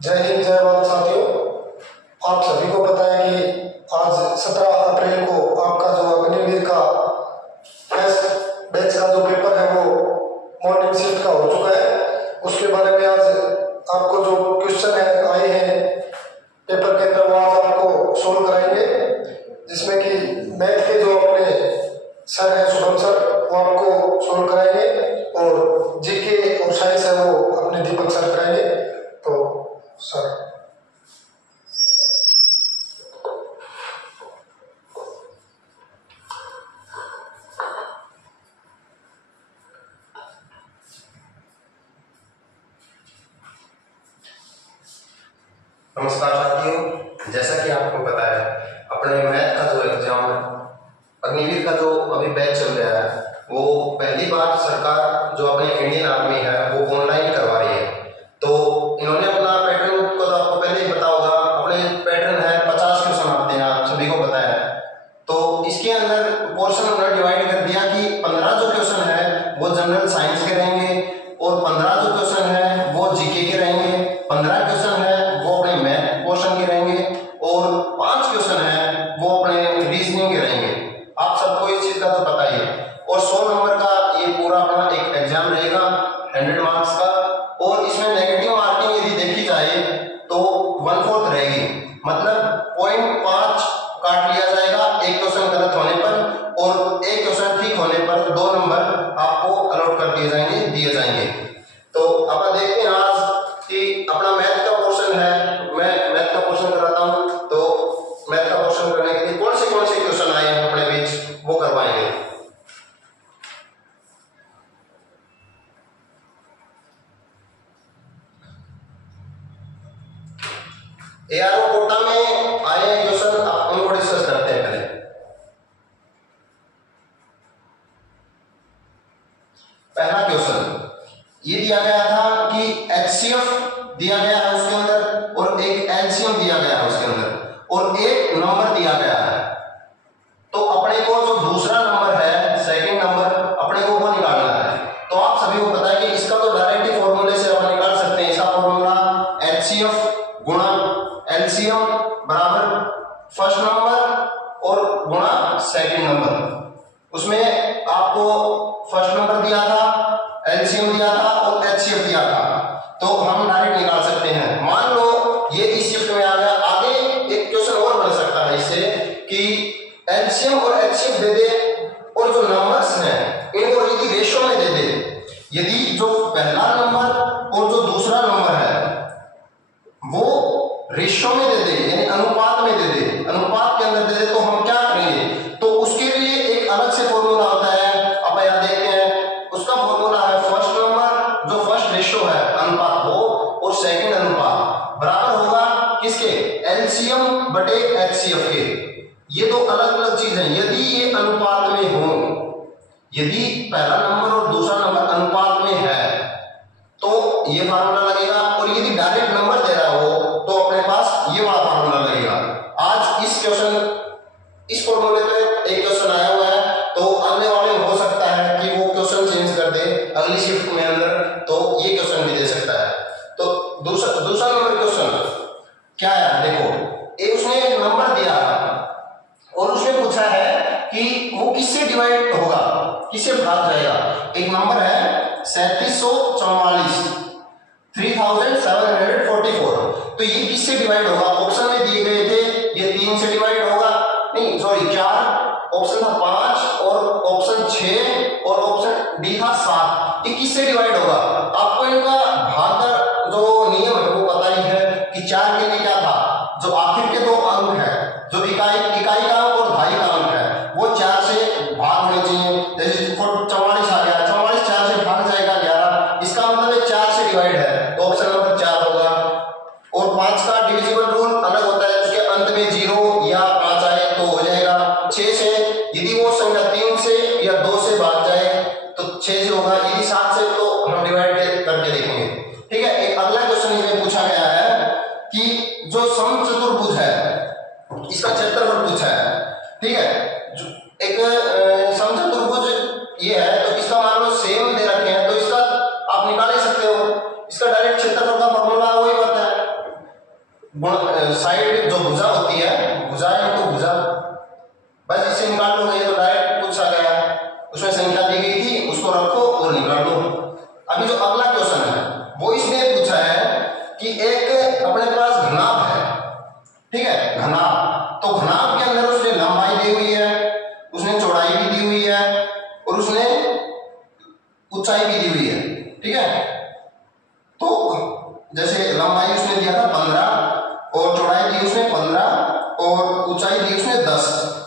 जय हिंद, जय भारत साथियों। आप सभी को पता है कि आज 17 अप्रैल को आपका जो अग्निवीर का फर्स्ट बैच का जो पेपर है वो मॉर्निंग शिफ्ट का हो चुका है। उसके बारे में आज आपको जो क्वेश्चन है आए हैं पेपर के अंदर वो आज आपको सोल्व कराएंगे, जिसमें कि मैथ के जो अपने सर है शुभम सर वो आपको सोल्व कराएंगे और जीके और साइंस है वो अपने दीपक सर कराएंगे। तो सर नमस्कार साथियों, जैसा कि आपको पता है अपने मैथ का जो एग्जाम अग्निवीर का जो अभी बैच चल रहा है वो पहली बार सरकार जो अपने इंडियन आर्मी है वो ऑनलाइन करवा रही है। तो इन्होंने अपना पैटर्न को तो आपको पहले ही पता होगा, अपने पैटर्न है 50 क्वेश्चन आते हैं, आप सभी को पता है। तो इसके अंदर पोर्शन उन्होंने डिवाइड कर दिया कि 15 जो क्वेश्चन है वो जनरल साइंस के रहेंगे और 15 जो क्वेश्चन है वो जीके के रहेंगे, 15 क्वेश्चन है वो अपने मैथ पोर्शन के रहेंगे और 5 क्वेश्चन है वो अपने रीजनिंग के रहेंगे। आप सबको इस चीज का तो पता ही है। और 100 नंबर का ये पूरा अपना एक एग्जाम रहेगा 100 मार्क्स का, और इसमें नेगेटिव मार्किंग यदि देखी जाए तो 1/4 रहेगी, मतलब 0.5 काट लिया जाएगा एक क्वेश्चन गलत होने पर, और एक क्वेश्चन ठीक होने पर 2 नंबर आपको अलॉट कर दिए जाएंगे। तो अपन देखते हैं आज कि अपना मैथ का पोर्शन है, मैं मैथ का पोर्शन कराता हूं। तो मैथ का पोर्शन करने के लिए कौन से क्वेश्चन आए हैं अपने बीच वो करवाएंगे। एआरओ कोटा में आए क्वेश्चन, आप उनको डिस्कस करते हैं पहले। पहला क्वेश्चन ये दिया गया था कि एचसीएफ दिया गया है उसके अंदर और एक एलसीएम दिया गया है उसके अंदर और एक नंबर दिया गया है। तो अपने को जो दूसरा नंबर है, सेकंड नंबर, अपने को वो निकालना है। तो आप सभी को पता है कि इसका तो डायरेक्ट ही फॉर्मूले से अपन निकाल सकते हैं। इसका फॉर्मूला एचसीएफ गुणा एलसीएम बराबर फर्स्ट नंबर और गुणा सेकंड नंबर। उसमें आपको फर्स्ट नंबर दिया था, एलसीएम दिया था और एचसीएफ दिया था, तो हम डायरेक्ट निकाल सकते हैं। मान लो ये इस शिफ्ट में आ गया, आगे एक क्वेश्चन और बन सकता है इससे कि एलसीएम और एचसीएफ दे दे और जो नंबर्स हैं इनको यदि रेशो में दे दे, यदि जो पहला नंबर और जो दूसरा नंबर है वो रेशो में दे दे यानी अनुपात में दे दे, अनुपात के अंदर दे दे, तो हम क्या करेंगे, तो उसके लिए एक अलग से फॉर्मूला होता है। अब यहां देखते हैं, उसका फॉर्मूला है फर्स्ट नंबर जो फर्स्ट रेशो है अनुपात हो और सेकंड अनुपात बराबर होगा किसके, एलसीएम बटे एचसीएफ के। ये दो अलग अलग चीज है। यदि ये अनुपात में हो, यदि पहला नंबर और दूसरा नंबर अनुपात में है तो ये फार्मूला लगेगा, और यदि डायरेक्ट नंबर दे रहा हो तो अपने पास ये वाला फार्मूला लगेगा। आज इस फॉर्मूले पे एक क्वेश्चन आया हुआ है, तो अगले वाले में हो सकता है कि वो क्वेश्चन चेंज कर दे अगली शिफ्ट में अंदर, तो ये क्वेश्चन भी दे सकता है। तो दूसरा नंबर क्वेश्चन क्या है, देखो उसने नंबर दिया और उसने पूछा है कि वो किससे डिवाइड होगा, किससे भाग जाएगा। एक नंबर है 3744 3744, तो ये किससे डिवाइड होगा, ऑप्शन में दिए गए थे ये 3 से डिवाइड होगा, नहीं सॉरी 4, ऑप्शन था 5 और ऑप्शन 6 और ऑप्शन डी था 7। ये किससे डिवाइड होगा, आपको इनका भाग जो नियम है वो पता ही है कि 4 के लिए क्या था, जो आखिर के 2 अंक है, जो इकाई का अंक और दहाई का अंक है वो 4 से भाग होने चाहिए। जैसे 44 आ गया, 44 4 से भाग जाएगा 11, इसका मतलब है 4 से डिवाइड है, तो ऑप्शन नंबर 4 होगा। और 5 का डिविजिबल रूल अलग होता है, उसके अंत में 0 या 5 आए तो हो जाएगा। 6 से यदि वो संख्या 3 से या 2 से भाग जाए तो 6 से होगा, यदि 7 से तो हम डिवाइड करके देखेंगे। ठीक है, एक अगला क्वेश्चन इसमें पूछा गया है कि जो समचतुर्भुज है इसका क्षेत्रफल पूछा है। ठीक है, एक समचतुर्भुज ये है, तो इसका मान लो सेम दे रखे हैं, तो इसका आप निकाल ही सकते हो, इसका डायरेक्ट क्षेत्रफल का फॉर्मूला वही पता है, साइड जो भुजा होती है, भुजा है तो भुजा, बस इसे निकाल लो। ये तो डायरेक्ट पूछा गया है, उसमें संख्या दी गई थी, उसको रखो और निकाल लो। अभी जो अगला क्वेश्चन है वो इसने पूछा है कि एक अपने पास घनाभ है, ठीक है, घनाभ। तो घनाभ के अंदर उसने लंबाई दी हुई है, उसने चौड़ाई भी दी हुई है और उसने ऊंचाई भी दी हुई है, ठीक है। तो जैसे लंबाई उसने दिया था 15 और चौड़ाई दी उसने 15 और ऊंचाई दी उसने 10।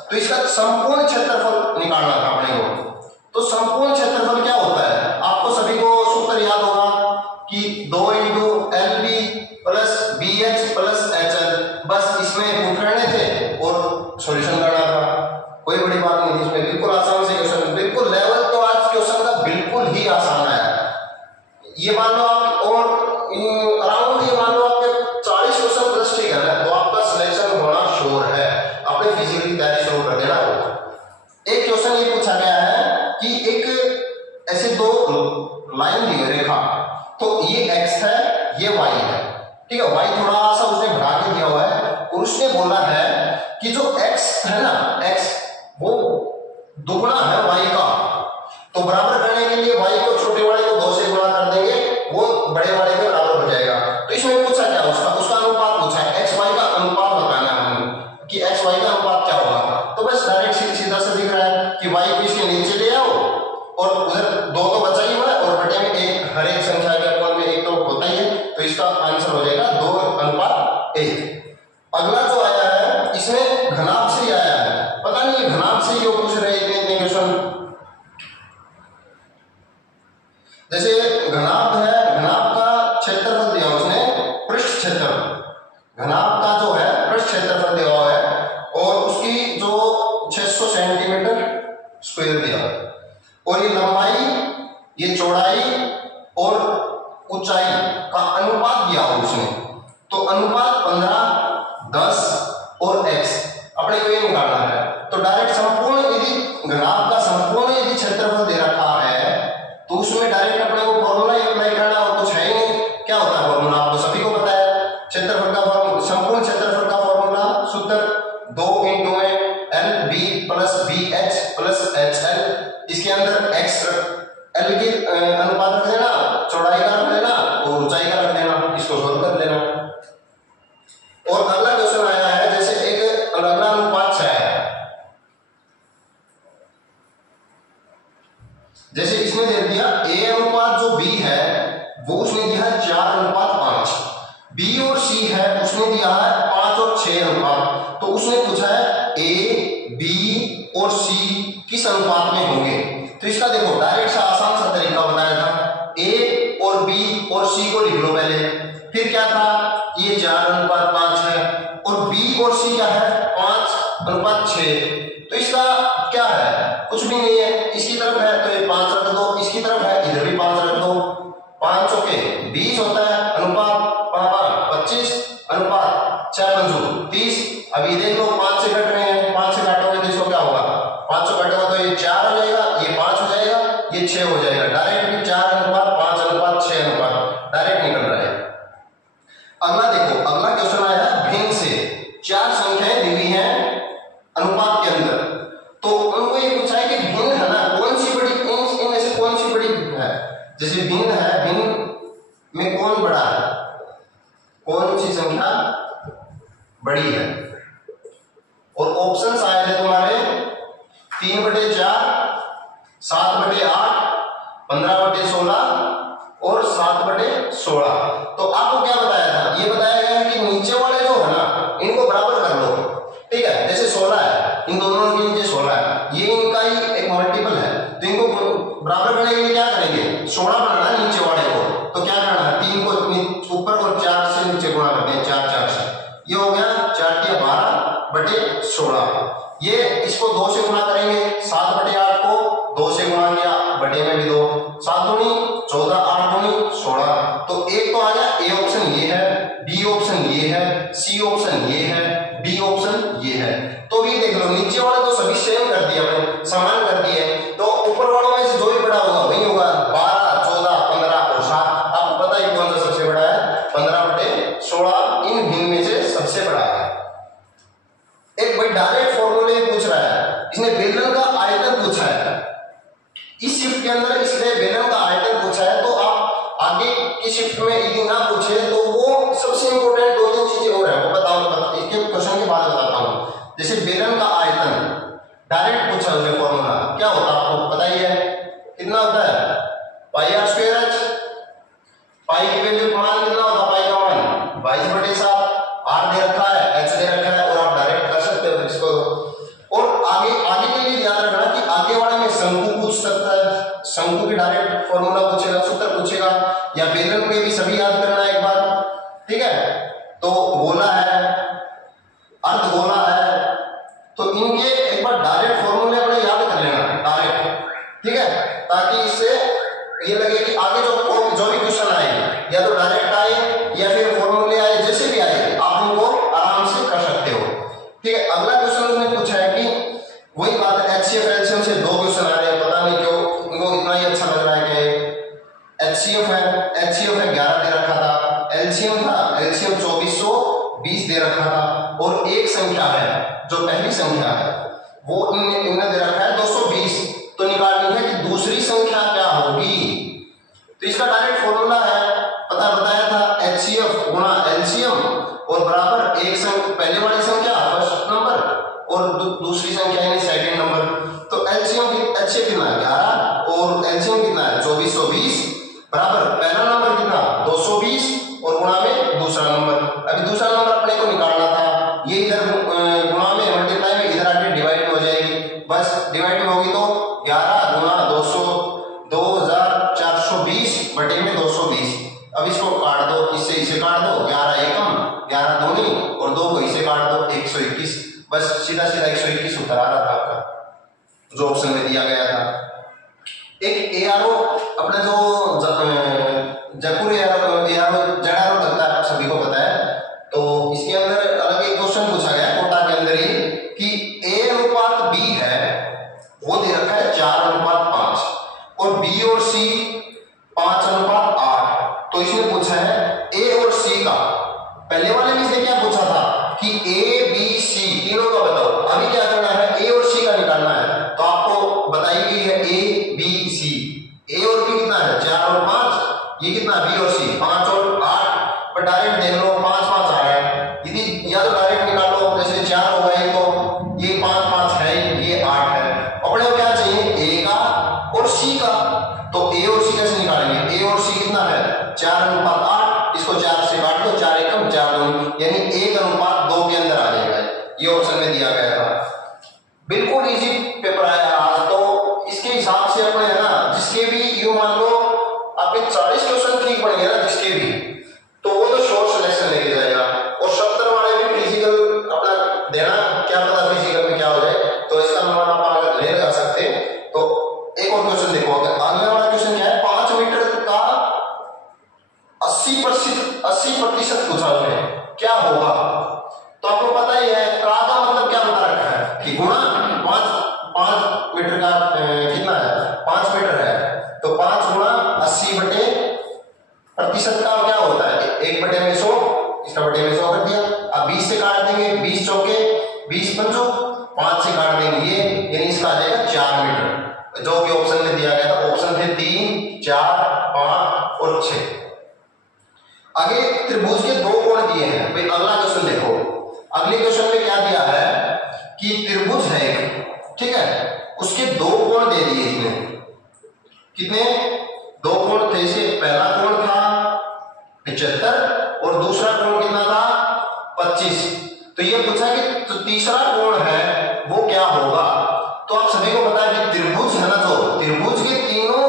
तो इसका संपूर्ण क्षेत्रफल निकालना था अपने को। तो संपूर्ण क्षेत्रफल क्या होता है, आपको सभी को सूत्र याद होगा कि 2 × LB plus BH plus HL। बस इसमें रूट करने थे और सॉल्यूशन करना था, कोई बड़ी बात नहीं थी इसमें, बिल्कुल आसान से क्वेश्चन, बिल्कुल लेवल तो आज क्वेश्चन का बिल्कुल ही आसान है। ये मान लो आप और अराउंड ये मान लो आपके 40 क्वेश्चन प्लस, ठीक है ना, तो आपका सिलेक्शन होना श्योर है। अपने फिजिकल की तैयारी शुरू कर देना। एक क्वेश्चन ये पूछा गया है कि एक ऐसे दो लाइन दी है रेखा, तो ये x है ये y है, ठीक है। y थोड़ा सा उसने बढ़ा के दिया हुआ है और उसने बोला है कि जो x है ना, x वो दुगुना है y का, तो बराबर करने के लिए y को छोटे वाले को 2 से गुणा कर देंगे, वो बड़े वाले के बराबर हो जाएगा। तो इसमें पूछा क्या, उसका अनुपात पूछा है, x y का अनुपात बताना है हमें कि x y का अनुपात क्या होगा। तो बस डायरेक्ट सीधा सा दिख रहा है कि y को इसके नीचे ले आओ और उधर 2 तो बचा ही हुआ है और बटे में एक, हर एक संख्या के अनुपात में 1 तो होता ही है, तो इसका आंसर हो जाएगा 2:1। अगला जो आया है इसमें घनाभ से ही आया है, पता नहीं घनाभ से क्यों पूछ रहे हैं इतने क्वेश्चन। जैसे घनाभ है, घनाभ का क्षेत्रफल दिया उसने, पृष्ठ क्षेत्रफल, घनाभ का जो है पृष्ठ क्षेत्रफल दिया हुआ है और उसकी जो 600 सेंटीमीटर स्क्वायर दिया, और ये लंबाई, ये चौड़ाई और ऊंचाई का अनुपात दिया हो उसने। तो अनुपात 15, 10 और x अपने को ये निकालना है। तो डायरेक्ट संपूर्ण यदि घनाभ का संपूर्ण यदि क्षेत्रफल दे रखा है तो उसमें डायरेक्ट अपने को फॉर्मूला अप्लाई करना, और कुछ है ही नहीं। क्या होता है फॉर्मूला, आपको सभी को पता है, क्षेत्रफल का फॉर्मूला, संपूर्ण क्षेत्रफल का फॉर्मूला सूत्र 2 × LB plus BH plus HL। इसके अंदर x L के अनुपात रख देना, चौड़ाई का रख देना और ऊंचाई का रख देना, इसको सोल्व कर लेना। और अगला क्वेश्चन आया है, जैसे एक अगला अनुपात है, जैसे इसने दे दिया A अनुपात जो B है वो उसने दिया 4:5, B और C है उसने दिया है 5 और 6 अनुपात। तो उसने पूछा है A, B और C किस अनुपात में होंगे। तो इसका देखो डायरेक्ट सा आसान सा तरीका बताया था, A और B और C को लिख लो पहले, फिर क्या था, ये 4:5 है और B और C क्या है 5:6। तो इसका क्या है, कुछ भी नहीं है, इसकी तरफ है तो ये 5 रख दो, इसकी तरफ है इधर भी 5 रख दो, 5 चौके 20 होता है, अनुपात 25 अनुपात 6×5 30। अभी देख लो 5 से घट रहे हैं, 5 से घटोगे तो इसको क्या होगा, 5 से घटेगा तो ये 4 हो जाएगा, ये 5 हो जाएगा, ये 6 हो जाएगा। डायरेक्ट 4:5 अनुपात डायरेक्ट निकल रहा है। अगला देखो, अगला क्वेश्चन आया है भिन्न से, 4 संख्याएं दी हुई हैं अनुपात के अंदर, तो उनको ये पूछा है कि भिन्न है ना, कौन सी बड़ी, इनमें से कौन सी बड़ी है। जैसे भिन्न है, भिन्न में कौन बड़ा है, कौन सी संख्या बड़ी है। और ऑप्शंस आए थे तुम्हारे 3/4, 7/8, 15/16 और 7/16। तो आपको क्या बताया था, ये बताया गया है कि नीचे वाले जो है ना इनको बराबर कर लो, ठीक है। जैसे 16 है, इन दोनों के नीचे 16 है, ये इनका ही एक मल्टीपल है, तो इनको बराबर करने के लिए क्या करेंगे, 16 बनाना है नीचे वाले को, तो क्या करना है 3 को ऊपर और 4 से नीचे गुणा करते हैं, 4 4 से, ये हो गया 4×12/16। ये इसको 2 से गुणा करेंगे, 7/8 को 2 से गुणा किया, बटे में भी 2, 7 दूनी 14, 8 दूनी 16। तो एक तो आ गया, ए ऑप्शन ये है, बी ऑप्शन ये है, सी ऑप्शन ये है, डी ऑप्शन ये है। तो ये देख लो नीचे वाले तो सभी सेम कर दिया मैंने, समान कर दिए, तो ऊपर वालों में से जो भी बड़ा होगा वही होगा, 12, 14, 15 और 7। आपको पता है कौन सा सबसे बड़ा है, 15/16। 16 इन भिन्न में से सबसे बड़ा है। एक भाई डायरेक्ट फॉर्मूले पूछ रहा है, इसने बेलन का आयतन पूछा है। इस शिफ्ट के अंदर इसने बेलन का आयतन पूछा है, तो आप आगे की शिफ्ट में यदि ना पूछे तो वो सबसे इंपॉर्टेंट 2-3 चीजें और है, वो बताऊंगा इसके क्वेश्चन के बाद बताता हूं। जैसे बेलन का आयतन डायरेक्ट पूछा उसने फॉर्मूला, क्या होता है आपको पता ही है, कितना होता है पाई आर स्क्वायर एच। पाई की वैल्यू मान कितना होता है, पाई का मान 22/7, आर दे रखा है, एच दे रखा है, और आप डायरेक्ट कर सकते हो इसको। और आगे आगे के लिए याद रखना कि आगे वाले में शंकु पूछ सकता है, शंकु की डायरेक्ट फॉर्मूला पूछेगा, सूत्र पूछेगा, या बेलन के भी सभी याद करना एक बार, ठीक है। तो गोला है, अर्ध गोला है, तो इनके एक बार डायरेक्ट फॉर्मूले अपने याद कर लेना डायरेक्ट, ठीक है, ताकि इससे ये लगे कि आगे जो भी क्वेश्चन आए या तो डायरेक्ट आए या फिर फॉर्मूले आए, जैसे भी आए आप उनको आराम से कर सकते हो, ठीक है। अगला क्वेश्चन उसने पूछा है कि वही बात है, एचसीएफ एलसीएम से 2 क्वेश्चन आ रहे हैं, पता नहीं क्यों उनको इतना ही अच्छा लग रहा है कि एचसीएफ है 11 दे रखा था, एलसीएम था एलसीएम 2420 दे रखा था, और एक संख्या है जो पहली संख्या है वो इन्होंने दे रखा है 220, तो निकालनी है कि दूसरी संख्या क्या होगी। तो इसका डायरेक्ट फॉर्मूला है, पता बताया था, एचसीएफ गुणा एलसीएम और बराबर एक पहले वाली संख्या फर्स्ट नंबर और दूसरी संख्या यानी सेकंड नंबर। तो एलसीएम एचसीएफ कितना है 11 और एलसीएम कितना है 2420 बराबर पहला नंबर कितना 220 और गुणा में दूसरा नंबर। अभी दूसरा नंबर अपने को निकालना था, ये इधर गुणा में मल्टीप्लाई में इधर आके डिवाइड हो जाएगी, बस डिवाइड होगी तो 11 गुणा 200 2420 बटे में 220। अब इसको काट दो, इससे इसे काट दो, 11 एकम 11 दूनी और 2 को इसे काट दो 121, बस सीधा सीधा 121 उत्तर आ रहा था आपका जो ऑप्शन में दिया गया था। एक एआरओ अपना जो जयपुर एआरओ जड़ारो लगता है, आप सभी को पता है, तो इसके अंदर अलग एक क्वेश्चन पूछा गया कोटा के अंदर ही कि ए अनुपात बी है वो दे रखा है 4:5 और बी और सी 5:8। तो इसने पूछा है ए और सी का, पहले वाले में इसने क्या पूछा था कि ए बी सी तीनों का बताओ, अभी क्या करना है ए और सी का निकालना है। तो आपको बताई गई है ए बी सी, ए और बी कितना है 4 और 5, ये कितना बी और सी 5 और 8, पर डायरेक्ट देख लो 5 आ रहा है, यदि या तो डायरेक्ट निकालो, जैसे 4 हो गए तो ये 5 है, ये 8 है, अपने को क्या चाहिए ए का और सी का, तो ए और सी कैसे निकालेंगे, ए और सी कितना है 4:8, इसको 4 से काट दो, 4 एकम 4 दूनी यानी 1:2 के अंदर आ जाएगा, ये ऑप्शन में दिया गया था। बिल्कुल इजी पेपर आया आज, तो इसके हिसाब से अपने है ना, जिसके भी यूं मान लो आपके 40 क्वेश्चन ठीक बनेंगे ना जिसके भी, तो वो तो शॉर्ट सिलेक्शन लेके जाएगा, और 70 वाले भी फिजिकल अपना देना, क्या पता फिजिकल में क्या हो जाए, तो इसका अनुमान आप ले लगा सकते हैं। तो एक और क्वेश्चन देखो, अगला वाला क्वेश्चन क्या है, 5 मीटर का 80% पूछा उसने, क्या होगा। तो आपको पता ही है का मतलब क्या बता रखा है कि गुणा 5 मीटर का कितना है 5 मीटर है, तो 5 गुणा 80/% का क्या होता है 1/100, इसका बटे में 100 कर दिया। अब 20 से काट देंगे, 20 चौके 20 पंचो, 5 से काट देंगे ये, यानी इसका आ जाएगा 4 मीटर, जो भी ऑप्शन में दिया गया था। ऑप्शन थे 3, 4, 5 और 6। आगे त्रिभुज के 2 कोण दिए हैं भाई। अगला क्वेश्चन देखो, अगले क्वेश्चन में क्या दिया है कि त्रिभुज है एक, ठीक है, उसके 2 कोण दे दिए इसने, कितने 2 कोण थे, इसे पहला कोण था 75 और दूसरा कोण कितना था 25। तो ये पूछा कि तो तीसरा कोण है वो क्या होगा। तो आप सभी को पता है कि त्रिभुज है ना, जो त्रिभुज के तीनों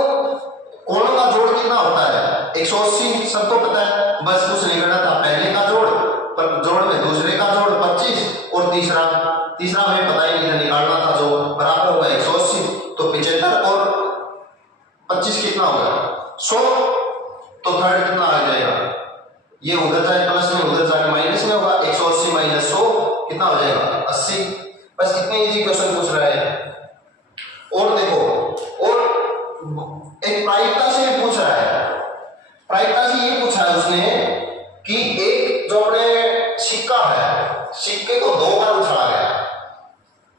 कोणों का जोड़ कितना होता है 180, सबको पता है, बस कुछ नहीं करना था, पहले का जोड़ में दूसरे का जोड़ 25 और तीसरा हमें पता ही नहीं था, निकालना था, जो बराबर होगा 180। तो 75 और 25 कितना होगा 100, तो थर्ड कितना आ जाएगा, ये उधर जाए प्लस में, उधर जाए माइनस में होगा, 180 माइनस 100 कितना हो जाएगा 80। बस इतने इजी क्वेश्चन पूछ रहा है। और देखो, और एक प्रायिकता से भी पूछ रहा है, प्रायिकता से ये पूछा है उसने कि एक एक जो अपने सिक्का है, सिक्के को 2 बार उछाला गया,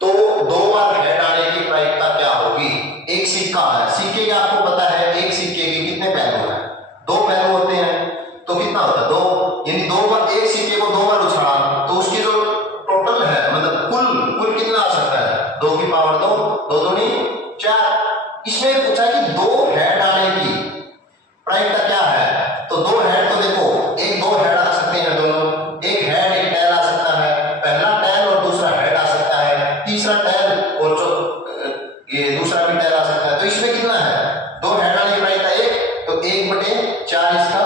तो 2 बार हेड आने की प्रायिकता क्या होगी? एक सिक्का है, सिक्के के आपको पता है एक सिक्के के कितने पहलू हैं? 2 पहलू होते हैं, तो कितना होता है 2, यानी 2 बार एक सिक्के को 2 बार उछाला तो उसकी जो टोटल है मतलब कुल कितना आ सकता है? 2 की पावर 2, 2 दूनी 4। इसमें पूछा कि 2 हेड आने की प्रायिकता क्या है? तो 2 हेड तो देखो, एक 2 हेड आ सकते हैं दोनों, एक हेड एक टेल आ सकता है, पहला टेल और दूसरा हेड आ सकता है, तीसरा टेल और जो ये दूसरा भी टेल आ सकता है। तो इसमें कितना है? 2 हेड आने की प्रायिकता 1, तो 1/4 इसका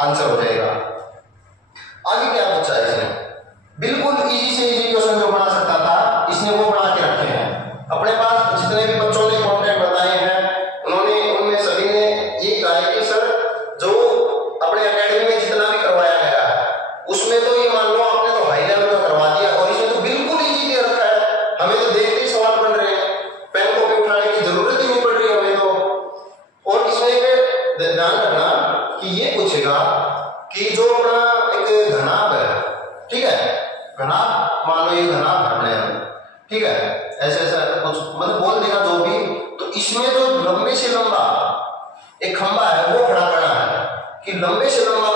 आंसर हो जाएगा। आगे क्या पूछा है इसने? बिल्कुल इजी से इजी क्वेश्चन जो बना सकता था इसने वो बना के रखे हैं। अपने पास जितने भी बच्चों ने कंटेंट बताए हैं उन्होंने उनमें सभी ने ये कहा है कि सर जो अपने एकेडमी में जितना भी करवाया गया है उसमें तो ये मान लो आपने तो हाई लेवल का करवा दिया और इसमें तो बिल्कुल इजी दे रखा है, हमें तो देखते ही सवाल बन रहे हैं, पेन कॉपी उठाने की जरूरत ही नहीं पड़ रही हमें तो। और इसमें एक ध्यान रखना कि ये पूछेगा कि जो अपना एक घनाभ है, ठीक है, घनाभ मान लो ये घनाभ भरने हैं, ठीक है, ऐसे ऐसा कुछ मतलब बोल देगा जो भी, तो इसमें जो लंबे से लंबा एक खंबा है वो खड़ा करना है कि लंबे से लंबा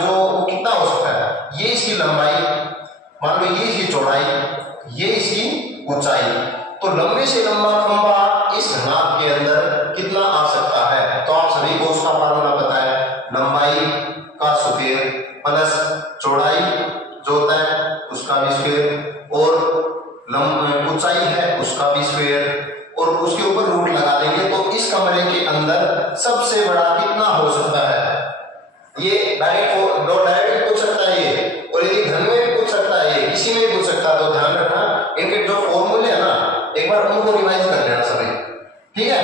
जो वो कितना हो सकता है, ये इसकी लंबाई मान लो, ये इसकी चौड़ाई, ये इसकी ऊंचाई, तो लंबे से लंबा खंबा इस घनाभ के अंदर कितना आ सकता है? तो आप सभी को उसका फार्मूला पता है, लंबाई का स्क्वायर प्लस चौड़ाई जो होता है उसका भी स्क्वायर और ऊंचाई है उसका भी स्क्वायर और उसके ऊपर रूट लगा देंगे, तो इस कमरे के अंदर सबसे बड़ा कितना हो सकता है? ये डायरेक्ट पूछ सकता है ये, और यदि घन में भी पूछ सकता है, ये किसी में भी पूछ सकता है। तो ध्यान रखना इनके जो फॉर्मूले है ना एक बार उनको रिवाइज कर लेना सभी, ठीक है।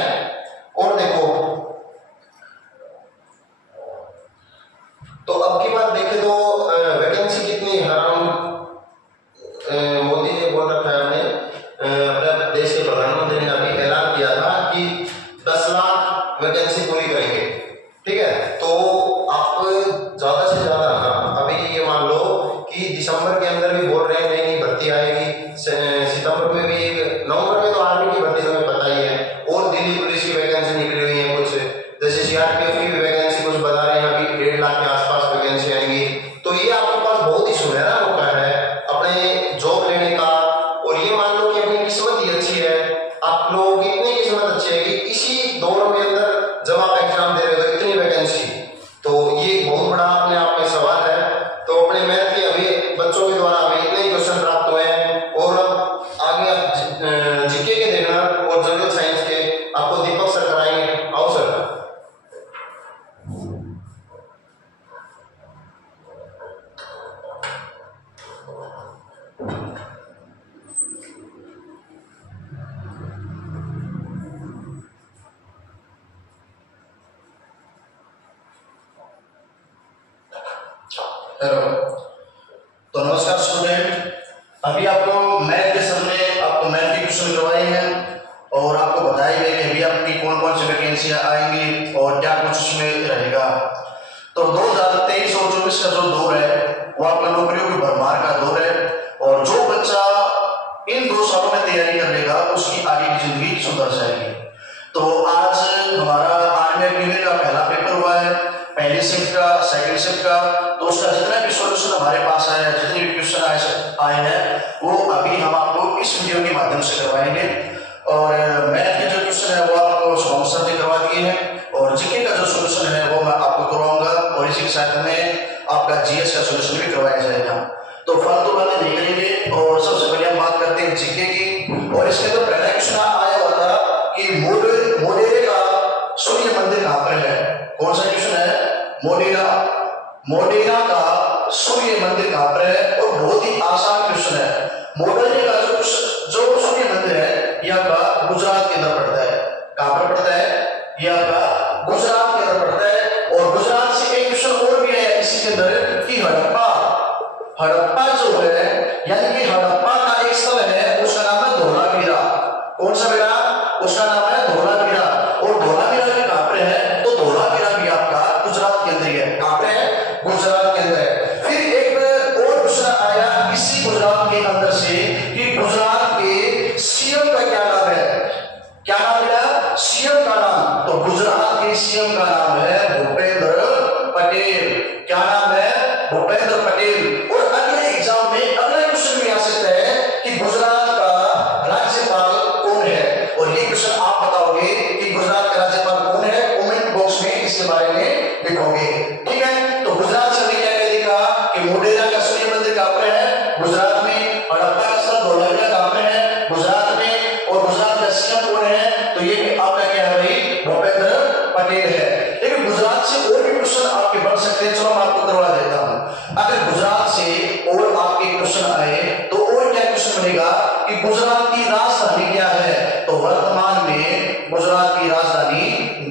और देखो तो अब की बात देखें तो वैकेंसी कितनी है? मोदी ने बोल रखा है, हमने अपने देश के प्रधानमंत्री ने अभी ऐलान किया था कि 10 लाख वैकेंसी पूरी करेंगे, ठीक है। तो आप ज्यादा से ज्यादा अभी ये मान लो कि दिसंबर के अंदर भी बोल रहे हैं नई भर्ती आएगी, सितंबर में भी, नवंबर में तो आर्मी की भर्ती तुम्हें पता ही है, और दिल्ली पुलिस की वैकेंसी निकली हुई है कुछ, जैसे सीआरपीएफ की वैकेंसी कुछ बता रहे हैं अभी 1.5 लाख के आसपास वैकेंसी आएंगी। तो ये आपके पास बहुत ही सुनहरा मौका है अपने जॉब लेने का, और ये मान लो कि अपनी किस्मत ही अच्छी है, आप लोगों की इतनी किस्मत अच्छी है कि इसी दौर में अंदर जब आप एग्जाम दे रहे हो तो इतनी वैकेंसी, तो ये बहुत बड़ा अपने आप में सवाल है। तो अपने मैथ के अभी बच्चों के द्वारा अभी इतने ही क्वेश्चन प्राप्त हुए हैं, और अब आगे आप जीके के देखना और जनरल साइंस के आपको दीपक सर कराएंगे। आओ सर। हेलो, तो नमस्कार स्टूडेंट। अभी आपको मैथ के सर ने आपको मैथ के क्वेश्चन करवाए हैं और आपको बताया गया कि अभी आपकी कौन कौन सी वैकेंसियां आएंगी और क्या कुछ उसमें रहेगा। तो 2023 और 24 का जो दौर है वो आपका नौकरियों की भरमार का दौर है, और जो बच्चा इन 2 सालों में तैयारी कर लेगा उसकी आगे की जिंदगी सुधर जाएगी। तो आज हमारा आर्मी अग्निवीर का पहला पेपर हुआ है, पहली शिफ्ट का, सेकंड शिफ्ट का, तो उसका जितना भी सॉल्यूशन हमारे पास आया है, जितने भी क्वेश्चन आए हैं वो अभी हम आपको इस वीडियो के माध्यम से करवाएंगे। और मैथ के जो क्वेश्चन है वो आपको शुभम सर ने करवा दिए हैं, और जीके का जो सॉल्यूशन है वो मैं आपको करवाऊंगा, और इसी के साथ में आपका जीएस का सॉल्यूशन भी करवाया जाएगा। तो फालतू बातें नहीं करेंगे, और सबसे पहले हम बात करते हैं जीके की। और इसके अंदर पहला क्वेश्चन आया हुआ था कि मोढेरे का सूर्य मंदिर कहां पर है? कौन सा क्वेश्चन है? मोढेरा का सूर्य मंदिर कहां पर है? और बहुत ही आसान क्वेश्चन है। मोढेरे का जो सूर्य मंदिर है ये आपका गुजरात के अंदर पड़ता है। कहां पर पड़ता है? ये आपका गुजरात के अंदर पड़ता है। और गुजरात से एक क्वेश्चन और भी है इसी के अंदर कि हड़प्पा जो है, यानी कि हड़प्पा का एक स्थल है उसका नाम है धोलावीरा। कौन सा बेटा? उसका नाम है धोलावीरा। और धोलावीरा भी कहां पर है? तो धोलावीरा भी आपका गुजरात के अंदर है। कहां पे है? गुजरात के अंदर है। भूपेंद्र पटेल। और अगले एग्जाम में अगला क्वेश्चन भी आ सकता है कि गुजरात का राज्यपाल कौन है, और ये क्वेश्चन आप बताओगे कि गुजरात का राज्यपाल कौन है, कमेंट बॉक्स में इसके बारे में लिखोगे। ठीक है, तो गुजरात से हमने क्या कह देखा कि मोढेरा का सूर्य मंदिर कहां पर है, गुजरात में। हड़प्पा का स्थल धोलावीरा कहां पर है, गुजरात में। और गुजरात का सीएम कौन है, तो ये भी आपका क्या है भाई, भूपेंद्र पटेल है। लेकिन गुजरात से और भी क्वेश्चन आपके बन सकते हैं, चलो मैं आपको करवा देता हूं। अगर गुजरात से और आपके क्वेश्चन आए तो और क्या क्वेश्चन बनेगा कि गुजरात की राजधानी क्या है, तो वर्तमान में गुजरात की राजधानी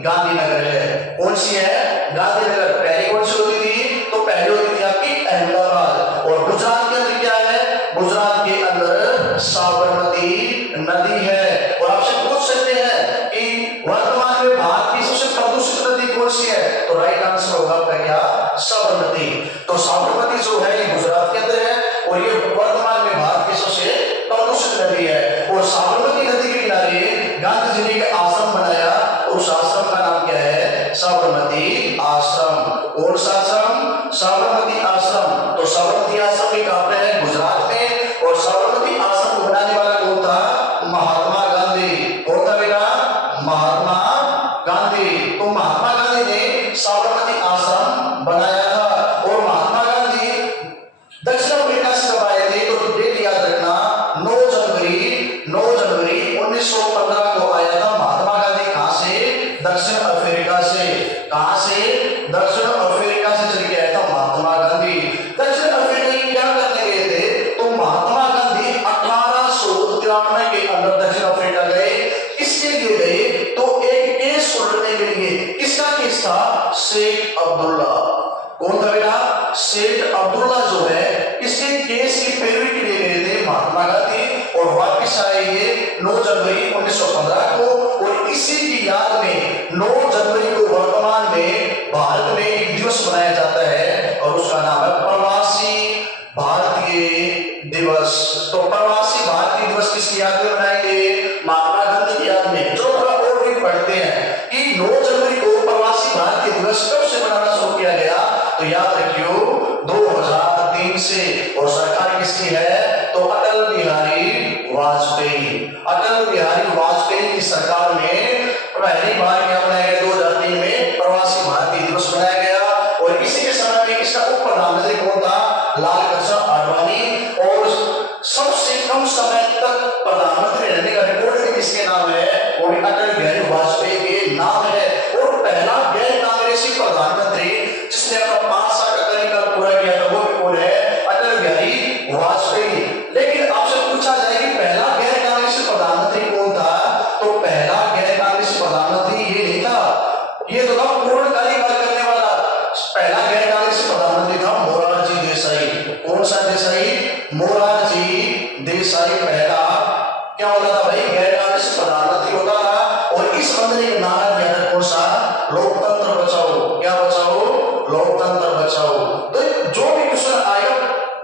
गांधीनगर है। कौन सी है, गांधीनगर। पहले कौन सी होती थी, तो पहले होती थी आपकी अहमदाबाद। और गुजरात के अंदर क्या है, गुजरात के अंदर साबरमती नदी है। और आपसे पूछ सकते हैं कि वर्तमान में भारत की सबसे प्रदूषित नदी कौन सी है, तो राइट आंसर होगा आपका क्या, साबरमती। तो साबरमती जो है ये गुजरात के अंदर है और ये वर्तमान में भारत की सबसे प्रदूषित नदी है। और साबरमती नदी के किनारे गांधी जी ने एक आश्रम बनाया, उस आश्रम का नाम क्या है, साबरमती आश्रम। कौन सा आश्रम, साबरमती आश्रम। तो साबरमती आश्रम भी कहां पे है, गुजरात में। और साबरमती आश्रम को बनाने वाला कौन था, महात्मा गांधी। कौन था बेटा, महात्मा गांधी। तो महात्मा गांधी ने साबरमती आश्रम बनाया था। और महात्मा गांधी दक्षिण अफ्रीका से कब आए थे, तो डेट याद रखना, 9 जनवरी 1915 को आया था महात्मा गांधी। कहां से, दक्षिण अफ्रीका से। कहां से, दक्षिण अफ्रीका से चल के आया था महात्मा गांधी। दक्षिण अफ्रीका की क्या करने गए थे, तो महात्मा गांधी 1893 के अंदर दक्षिण अफ्रीका गए। किसके लिए गए, तो एक केस उलटने के लिए। किसका केस था, शेख अब्दुल्ला। कौन था बेटा, शेख अब्दुल्ला जो है, इसके केस की पैरवी के लिए गए थे महात्मा गांधी। और वापिस आए ये 9 जनवरी 1915 को। और इसी की याद में 9 जनवरी को वर्तमान में भारत में एक दिवस मनाया जाता है और उसका नाम है प्रवासी भारतीय दिवस। तो प्रवासी भारतीय दिवस किसकी याद में मनाएंगे, महात्मा गांधी की याद में। जो थोड़ा और भी पढ़ते हैं कि 9 जनवरी को प्रवासी भारतीय दिवस कब से मनाना शुरू किया गया, तो याद रखियो 2003 से। और सरकार किसकी है, तो अटल बिहारी वाजपेयी। अटल बिहारी वाजपेयी की सरकार में पहली बार क्या बनाया गया, 2003 में प्रवासी भारतीय दिवस बनाया गया। और इसी के समय में इसका उप प्रधानमंत्री कौन था, लाल कृष्ण आडवाणी। और सबसे कम समय तक प्रधानमंत्री रहने का रिकॉर्ड भी किसके नाम है, वो भी अटल बिहारी वाजपेयी के नाम है। और पहला गैर कांग्रेसी प्रधानमंत्री जिसने अपना 5 साल का कार्यकाल पूरा किया था, वो भी कौन है, अटल बिहारी वाजपेयी। लेकिन आपसे पूछा जाए कि पहला गैर कांग्रेसी प्रधानमंत्री कौन था, तो पहला गैर कांग्रेसी प्रधानमंत्री ये नहीं था, ये तो था पूर्णकालिक कार्य करने वाला। पहला गैर कांग्रेसी प्रधानमंत्री था मोरारजी देसाई। कौन सा देसाई, मोरारजी देसाई पहला क्या होता था भाई, गैर कांग्रेसी प्रधानमंत्री होता था। और इस मंत्री का नारा दिया था कौन सा, लोकतंत्र बचाओ। क्या बचाओ, लोकतंत्र बचाओ। तो जो भी क्वेश्चन आएगा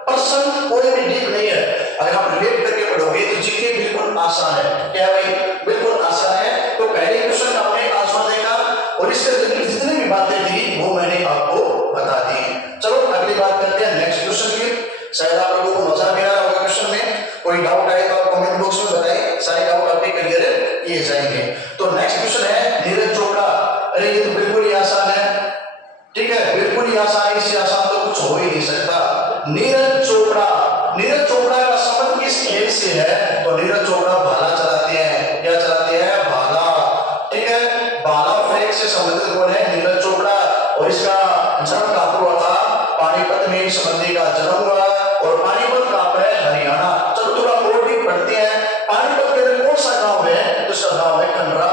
प्रश्न कोई भी डीप नहीं है, अगर आप रिलेट करके पढ़ोगे तो जीके बिल्कुल आसान है। क्या भाई, बिल्कुल आसान है। तो पहले क्वेश्चन का आपने आंसर देखा और इससे रिलेटेड जितनी भी बातें थी वो मैंने आपको बता दी। चलो अगली बात करते हैं नेक्स्ट क्वेश्चन की। शायद आप लोगों को मजा भी आ रहा होगा क्वेश्चन में। कोई डाउट आए तो आप कमेंट बॉक्स में बताएं, सारे डाउट आपके क्लियर किए जाएंगे। तो नेक्स्ट क्वेश्चन है नीरज चोपड़ा। अरे ये तो बिल्कुल ही आसान है, ठीक है, बिल्कुल ही आसान, इससे आसान तो कुछ हो ही नहीं सकता। नीरज चोपड़ा, नीरज चोपड़ा का संबंध किस खेल से है, तो नीरज चोपड़ा भाला चलाते हैं। क्या चलाते हैं, भाला। ठीक है, भाला फेंक से संबंधित कौन है, नीरज चोपड़ा। और इसका जन्म कहां पर हुआ था, पानीपत में इस बंदे का जन्म हुआ। और पानीपत कहां पर है, हरियाणा। चलो थोड़ा और भी पढ़ते हैं। पानीपत के अंदर कौन सा गांव है, तो इसका गांव है खंडरा।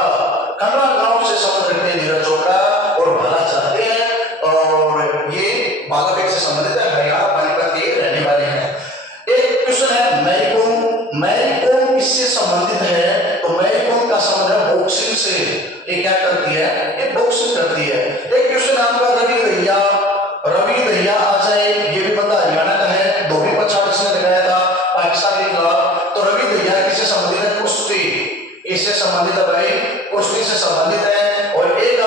खंडरा गांव से संबंध रखते हैं नीरज चोपड़ा और भाला चलाते हैं। और ये भाला फेंक से संबंधित है, हरियाणा पानीपत के रहने वाले हैं। एक क्वेश्चन है मैरी कॉम। मैरी कॉम किससे संबंधित है, तो मैरी कॉम का संबंध है बॉक्सिंग से। ये क्या करती है, ये बॉक्सिंग करती है। एक क्वेश्चन आपका रवि दहिया। रवि दहिया आ जाए, ये भी बंदा हरियाणा का है, धोबी पछाड़ जिसने लगाया था पाकिस्तान के खिलाफ। तो रवि दहिया किससे संबंधित है, कुश्ती। इससे संबंधित है भाई, कुश्ती से संबंधित है। और एक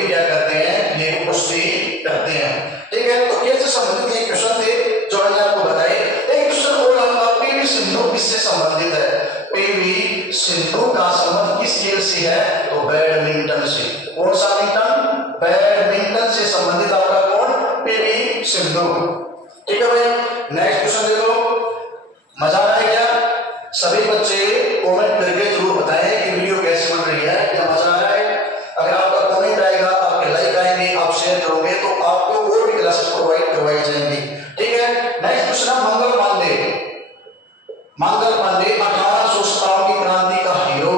ये क्या करते हैं, ये पुष्टि करते हैं। ठीक है, तो खेल से संबंधित ये क्वेश्चन थे जो मैंने आपको बताए। एक क्वेश्चन और आपका पीवी सिंधु किससे संबंधित है? पीवी सिंधु का संबंध किस खेल से है? तो बैडमिंटन से। कौन सा मिंटन? बैडमिंटन से संबंधित आपका कौन? पीवी सिंधु। ठीक है भाई, नेक्स्ट क्वेश्चन देखो, मजा आ रहा है क्या? सभी बच्चे कमेंट करके जरूर बताएं कि वीडियो कैसी बन रही है, क्या मजा आ रहा है। अगर आपका कमेंट आएगा, आपके लाइक आएंगे, आप शेयर करोगे तो आपको और भी क्लासेस प्रोवाइड करवाई जाएंगी। ठीक है, नेक्स्ट क्वेश्चन है मंगल पांडे। मंगल पांडे 1857 की क्रांति का हीरो।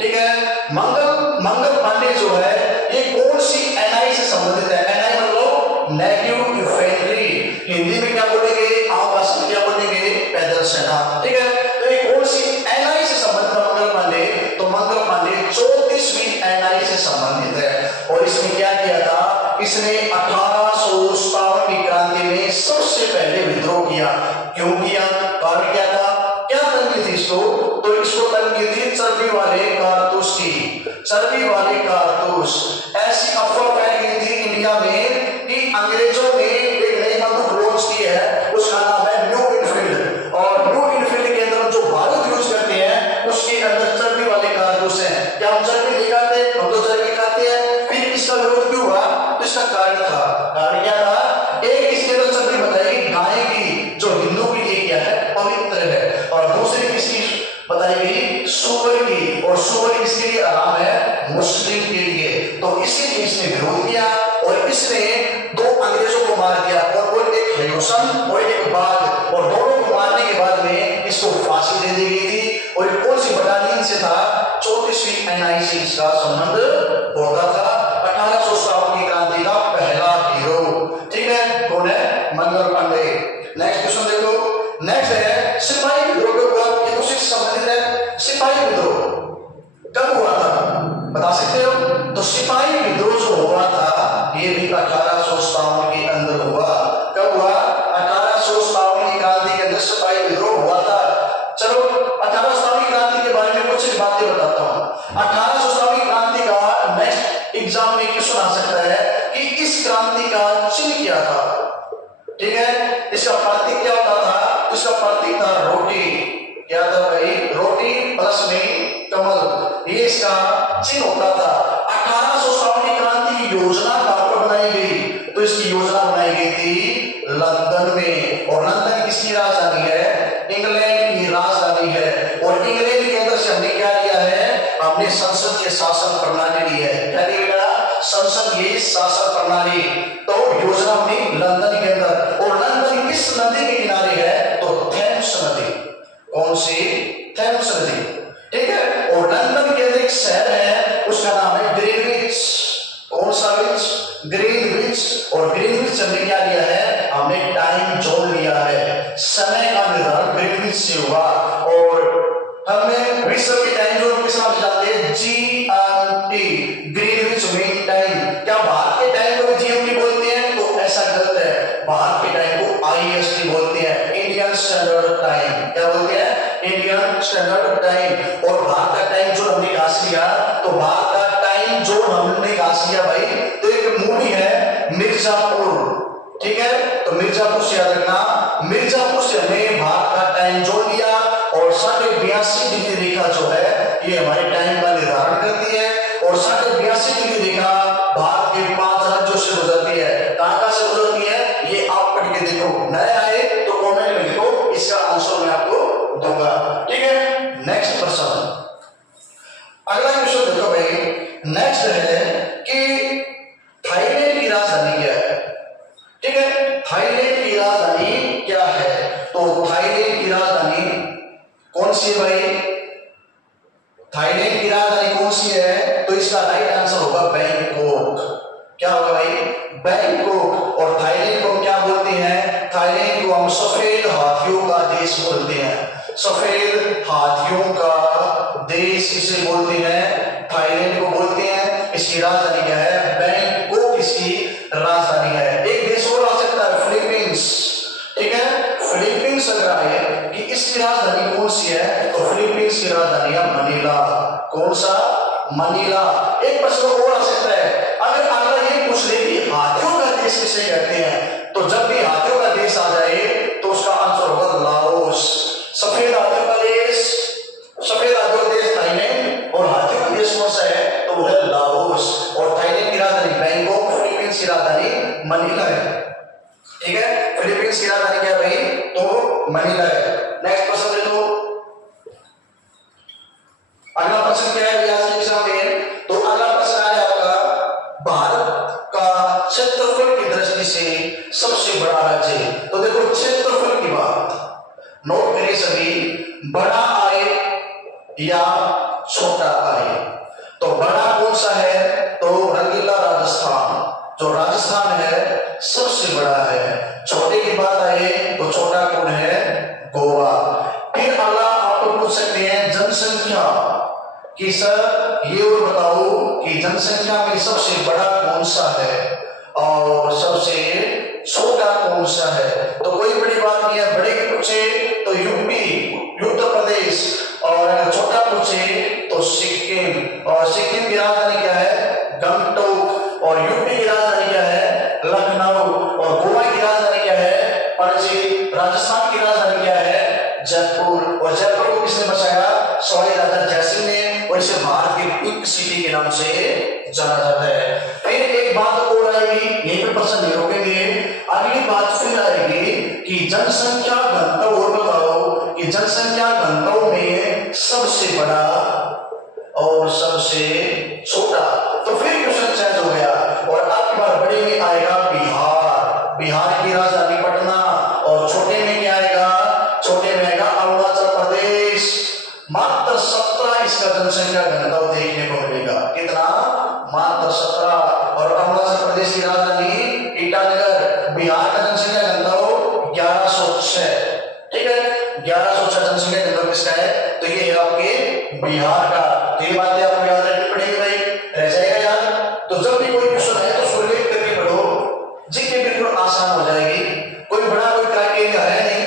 ठीक है, मंगल पांडे जो है ये कौन सी एनआई से संबंधित है? एनआई मतलब नेगेटिव इन्फेंट्री, हिंदी में क्या बोलेंगे, आम भाषा में क्या बोलेंगे, पैदल सेना। ठीक है, तो ये कौन सी एनआई से संबंधित है मंगल पांडे? तो मंगल पांडे 34वीं एनआई से संबंधित है। और इसने क्या किया था? इसने 1857 की क्रांति में सबसे पहले विद्रोह किया। क्यों किया? कारण क्या था? क्या तंगी थी इसको? तो इसको तंगी थी चर्बी वाले कारतूस की। चर्बी वाले कारतूस, ऐसी अफवाह फैल गई थी इंडिया में कि अंग्रेजों ने एक नई बंदूक लॉन्च की है, उसका नाम है न्यू इनफील्ड। और न्यू इनफील्ड के अंदर जो बारूद यूज करते हैं उसके अंदर चर्बी वाले कारतूस हैं। क्या हम चर्बी नहीं खाते? हम तो चर्बी खाते हैं। फिर इसका विरोध क्यों हुआ? तो इसका कारण था। कारण क्या था? एक इसके अंदर चर्बी बताई गाय की, जो हिंदू के लिए क्या है, पवित्र है। और दूसरी किसकी बताई गई? सुअर की। और सुअर किसके लिए आराम है? मुस्लिम के लिए। तो इसीलिए इसने विरोध किया और इसने दो अंग्रेजों को मार दिया, और वो एक हयोसन और एक बाघ, और दोनों को मारने के बाद में इसको फांसी दे दी गई थी। और कौन सी बटालियन से था? 34वीं एनआई से इसका संबंध होता था। 1857 की क्रांति का पहला हीरो। ठीक है, कौन है? मंगल पांडे। नेक्स्ट क्वेश्चन देखो, नेक्स्ट है सिपाही विद्रोह। ये तो से संबंधित है। सिपाही विद्रोह कब हुआ था, बता सकते हो? तो सिपाही विद्रोह जो हुआ था ये भी 1857 के अंदर हुआ। कब हुआ? 1857 की क्रांति के अंदर सिपाही विद्रोह हुआ था। चलो 1857 की क्रांति के बारे में कुछ बातें बताता हूँ। 1857 की क्रांति का नेक्स्ट एग्जाम में क्वेश्चन आ सकता है कि इस क्रांति का चिन्ह क्या था। ठीक है, इसका प्रतीक क्या होता था? इसका प्रतीक था रोटी। क्या था भाई? रोटी प्लस में कमल, ये इसका चिन्ह होता था। 1857 की क्रांति की योजना कहां पर बनाई गई? तो इसकी योजना बनाई गई थी लंदन में। और लंदन किसकी राजधानी है? इंग्लैंड की राजधानी है। और इंग्लैंड के अंदर से हमने क्या लिया है? हमने संसदीय शासन प्रणाली ली है। क्या लिया? संसदीय शासन प्रणाली। तो योजना हमने लंदन के अंदर। और लंदन किस नदी के किनारे है? तो थेम्स नदी। कौन सी? थेम्स नदी। ठीक है, और लंदन के अंदर एक शहर है, उसका नाम है ग्रीनविच। कौन सा विच? ग्रीनविच। और ग्रीनविच हमने क्या लिया है? हमने टाइम जोन लिया है। समय का निर्धारण ग्रीनविच से हुआ। और हमने विश्व के टाइम जोन किस नाम से जानते हैं? GMT, Greenwich mean time. क्या भारत के टाइम को जीएमटी बोलते हैं? तो ऐसा गलत है। भारत के टाइम को आईएसटी बोलते हैं, इंडियन स्टैंडर्ड टाइम। क्या बोलते हैं? Indian standard time. और भारत का टाइम जोन हमने कहां से लिया? तो भारत का टाइम जोन हमने कहां से लिया भाई? तो एक मूवी है मिर्जापुर। ठीक है, तो मिर्जापुर से याद रखना, मिर्जापुर से हमने भारत का टाइम जोन लिया। और 82.5 डिग्री रेखा जो है ये हमारे टाइम का निर्धारण करती है। और 82.5 डिग्री रेखा भारत के 5 राज्यों से गुजरती है। कहां से गुजरती है? ये आप पढ़ के देखो। नए आए तो कमेंट में लिखो, इसका आंसर मैं आपको दूंगा। ठीक है, नेक्स्ट प्रश्न, अगला क्वेश्चन देखो भाई। नेक्स्ट है कि थाईलैंड की राजधानी क्या है? ठीक है, थाईलैंड की राजधानी क्या है? तो थाईलैंड की राजधानी कौन सी है भाई? थाईलैंड की राजधानी कौन सी है? तो इसका राइट आंसर होगा बैंकॉक। क्या होगा भाई? बैंकॉक। और थाईलैंड को क्या बोलते हैं? थाईलैंड को हम सफेद हाथियों का देश बोलते हैं। सफेद हाथियों का देश किसे बोलते हैं? थाईलैंड को बोलते हैं। इसकी राजधानी क्या है? बैंकॉक इसकी राजधानी है। एक देश और आ सकता है, फिलीपींस। ठीक है, फिलीपींस लग रहा है कि इसकी राजधानी कौन सी है? तो फिलीपींस की राजधानी है मनीला। कौन सा? मनीला। एक प्रश्न और आ सकता है, अगर अगला ये पूछ ले कि हाथियों का देश किसे कहते हैं, तो जब भी हाथियों का देश आ जाए तो उसका आंसर होगा लाओस। सफेद हाथियों का देश, सफेद हाथियों का देश थाईलैंड, और हाथियों का देश कौन सा है, तो वो है लाओस। और थाईलैंड की राजधानी बैंकॉक, फिलीपींस की राजधानी मनीला है। ठीक है, फिलीपींस की राजधानी क्या है भाई, तो मनीला है। नेक्स्ट प्रश्न ले लो। अगला प्रश्न क्या है आज के एग्जाम में, तो अगला प्रश्न है आपका भारत का क्षेत्रफल की दृष्टि से सबसे बड़ा राज्य। तो देखो क्षेत्रफल की बात नोट करिए सभी, बड़ा आए या छोटा आए, तो बड़ा कौन सा है, तो रंगीला राजस्थान, जो राजस्थान है सबसे बड़ा है। छोटे की बात आए तो छोटा कौन है, गोवा। फिर अगला आपको पूछ सकते हैं जनसंख्या कि सर ये और बताओ कि जनसंख्या में सबसे बड़ा कौन सा है और सबसे छोटा कौन सा है। तो कोई बड़ी बात नहीं है, बड़े की पूछे तो यूपी, उत्तर प्रदेश, और अगर छोटा पूछे तो सिक्किम। और सिक्किम की राजधानी क्या है, गंगटोक। और यूपी की राजधानी क्या है, लखनऊ। और गोवा की राजधानी क्या है, पणजी। राजस्थान की राजधानी क्या है, जयपुर। और जयपुर को किसने बसाया, सवाई राजा जयसिंह ने, और इसे भारत की पिंक सिटी के नाम से जाना जाता है। फिर एक बात और आएगी, यहीं पे प्रश्न नहीं रोकेंगे, अगली बात फिर आएगी कि जनसंख्या घनत्व, और बताओ कि जनसंख्या घनत्व में सबसे बड़ा और सबसे छोटा। तो फिर क्वेश्चन चेंज हो गया, और अब बार बड़े में आएगा बिहार, बिहार की राजधानी पटना। और छोटे में क्या आएगा, छोटे में आएगा अरुणाचल प्रदेश। मात्र 17 इसका जनसंख्या घनत्व देखने को मिलेगा, कितना, मात्र 17। और अरुणाचल प्रदेश की राजधानी ईटानगर। बिहार का जनसंख्या घनत्व 1106। ठीक है, 1106 जनसंख्या घनत्व किसका है, तो ये है आपके बिहार का। तो ये बातें आपको याद रखनी पड़ेगी भाई, रह जाएगा याद। तो जब भी कोई क्वेश्चन है तो उसको रिलेट करके पढ़ो, जीके बिल्कुल आसान हो जाएगी। कोई बड़ा कोई क्राइटेरिया है नहीं,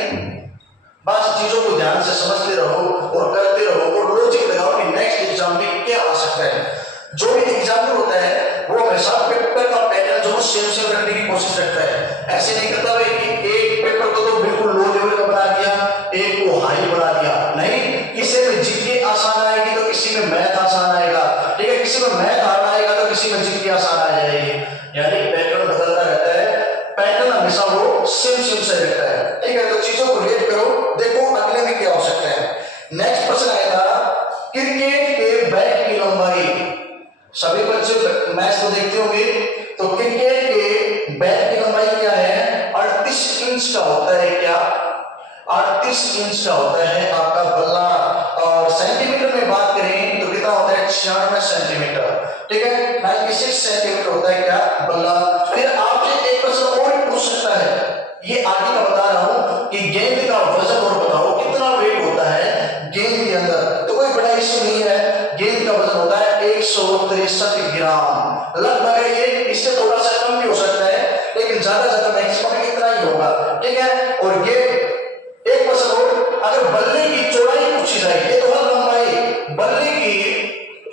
बस चीजों को ध्यान से समझते रहो और करते रहो, और लॉजिक लगाओ कि नेक्स्ट एग्जाम में क्या आ सकता है। जो भी एग्जाम में होता है वो हमेशा पेपर का पैटर्न जो सेम रखने की कोशिश करता है। ऐसे नहीं करता भाई कि एक पेपर को तो बिल्कुल लो लेवल का बना दिया, एक को हाई बना दिया, नहीं। किसी में जीके आसान आएगी तो किसी में मैथ आसान आएगा, ठीक है, किसी में मैथ हार्ड आएगा तो किसी में जीके आसान आ जाएगी। यानी पैटर्न बदलता रहता है, पैटर्न हमेशा वो सेम से रहता है। ठीक है, तो चीजों को रिलेट करो, देखो अगले में क्या हो सकता है। नेक्स्ट प्रश्न आएगा, क्रिकेट के बैट की लंबाई। सभी बच्चे मैच तो देखते होंगे, तो क्रिकेट के बैट की लंबाई क्या है, 38 इंच का होता है। क्या 38 इंच का होता है आपका बल्ला। और सेंटीमीटर में बात करें तो कितना होता है, 96 सेंटीमीटर। ठीक है, 96 सेंटीमीटर होता है क्या, बल्ला। फिर आपसे एक प्रश्न और पूछ सकता है, ये आगे का बता रहा हूं कि गेंद का वजन और बताओ कितना वेट होता है गेंद के अंदर। तो कोई बड़ा इश्यू नहीं है, गेंद का वजन होता है 163 ग्राम लगभग है। ये इससे थोड़ा सा कम भी हो सकता है, लेकिन ज्यादा मैक्सिमम इतना ही होगा। ठीक है, और ये एक प्रश्न और, अगर बल्ले की चौड़ाई पूछी जाए, ये तो हर लंबाई, बल्ले की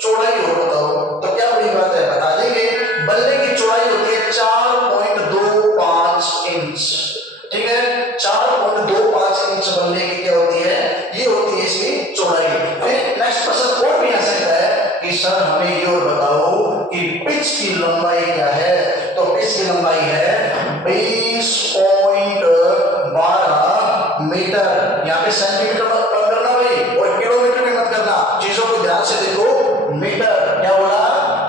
चौड़ाई हो बताओ, तो क्या बड़ी बात है, बता देंगे। बल्ले की चौड़ाई होती है 4.25 इंच। ठीक है, 4.25 इंच बल्ले की क्या होती है, ये होती है इसकी चौड़ाई। फिर नेक्स्ट प्रश्न और भी आ सकता है कि सर हमें ये और बताओ कि पिच की लंबाई क्या है। तो पिच की लंबाई है 20.12 मीटर। यहाँ पे सेंटीमीटर मत करना भाई, और किलोमीटर भी मत करना, चीजों को ध्यान से देखो। मीटर क्या बोला,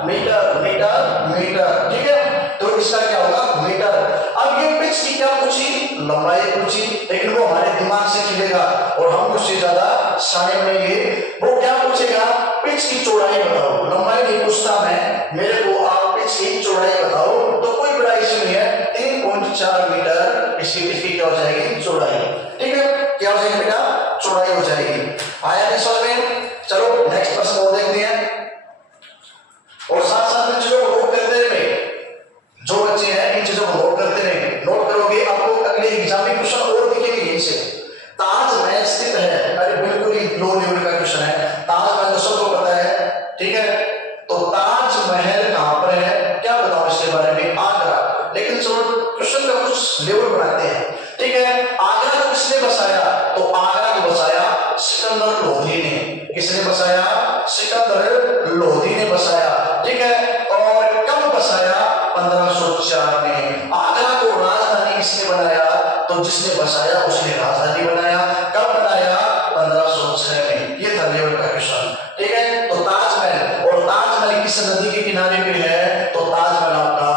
मीटर मीटर मीटर। ठीक है, तो इसका क्या होगा, मीटर। अब ये पिच की क्या पूछी, लंबाई पूछी, लेकिन वो हमारे दिमाग से चलेगा और हम उससे ज्यादा शाने बनेंगे। वो क्या पूछेगा, पिच की चौड़ाई बताओ। लंबाई नहीं पूछता मैं, मेरे को आप पिच की चौड़ाई बताओ। तो कोई बड़ा इश्यू नहीं है, 3.4 मीटर इसकी पिच की क्या हो जाएगी, चौड़ाई। ठीक है, क्या हो जाएगी बेटा, चौड़ाई हो जाएगी। आया नहीं समझ में। चलो नेक्स्ट प्रश्न और देखते हैं, और साथ साथ में चीजों को नोट करते रहे। जो बच्चे हैं इन चीजों को नोट करते रहे, नोट करोगे आपको अगले एग्जाम में क्वेश्चन और दिखेंगे यहीं से। ताजमहल स्थित है, अरे बिल्कुल ही लो लेवल का क्वेश्चन है। ताजमहल तो सबको पता है, ठीक है, बारे में आगरा। लेकिन चलो क्वेश्चन का कुछ लेवल बनाते हैं, ठीक है। आगरा को किसने बसाया? तो आगरा को बसाया सिकंदर लोधी ने। किसने बसाया? सिकंदर लोधी ने बसाया, ठीक है। और कब बसाया? 1504 में। आगरा को राजधानी किसने बनाया? तो जिसने बसाया उसने राजधानी बनाया। कब बनाया? 1506 में। ये था लेवल का क्वेश्चन, ठीक है। तो ताजमहल, और ताजमहल किस नदी के किनारे पे है? तो ताजमहल आपका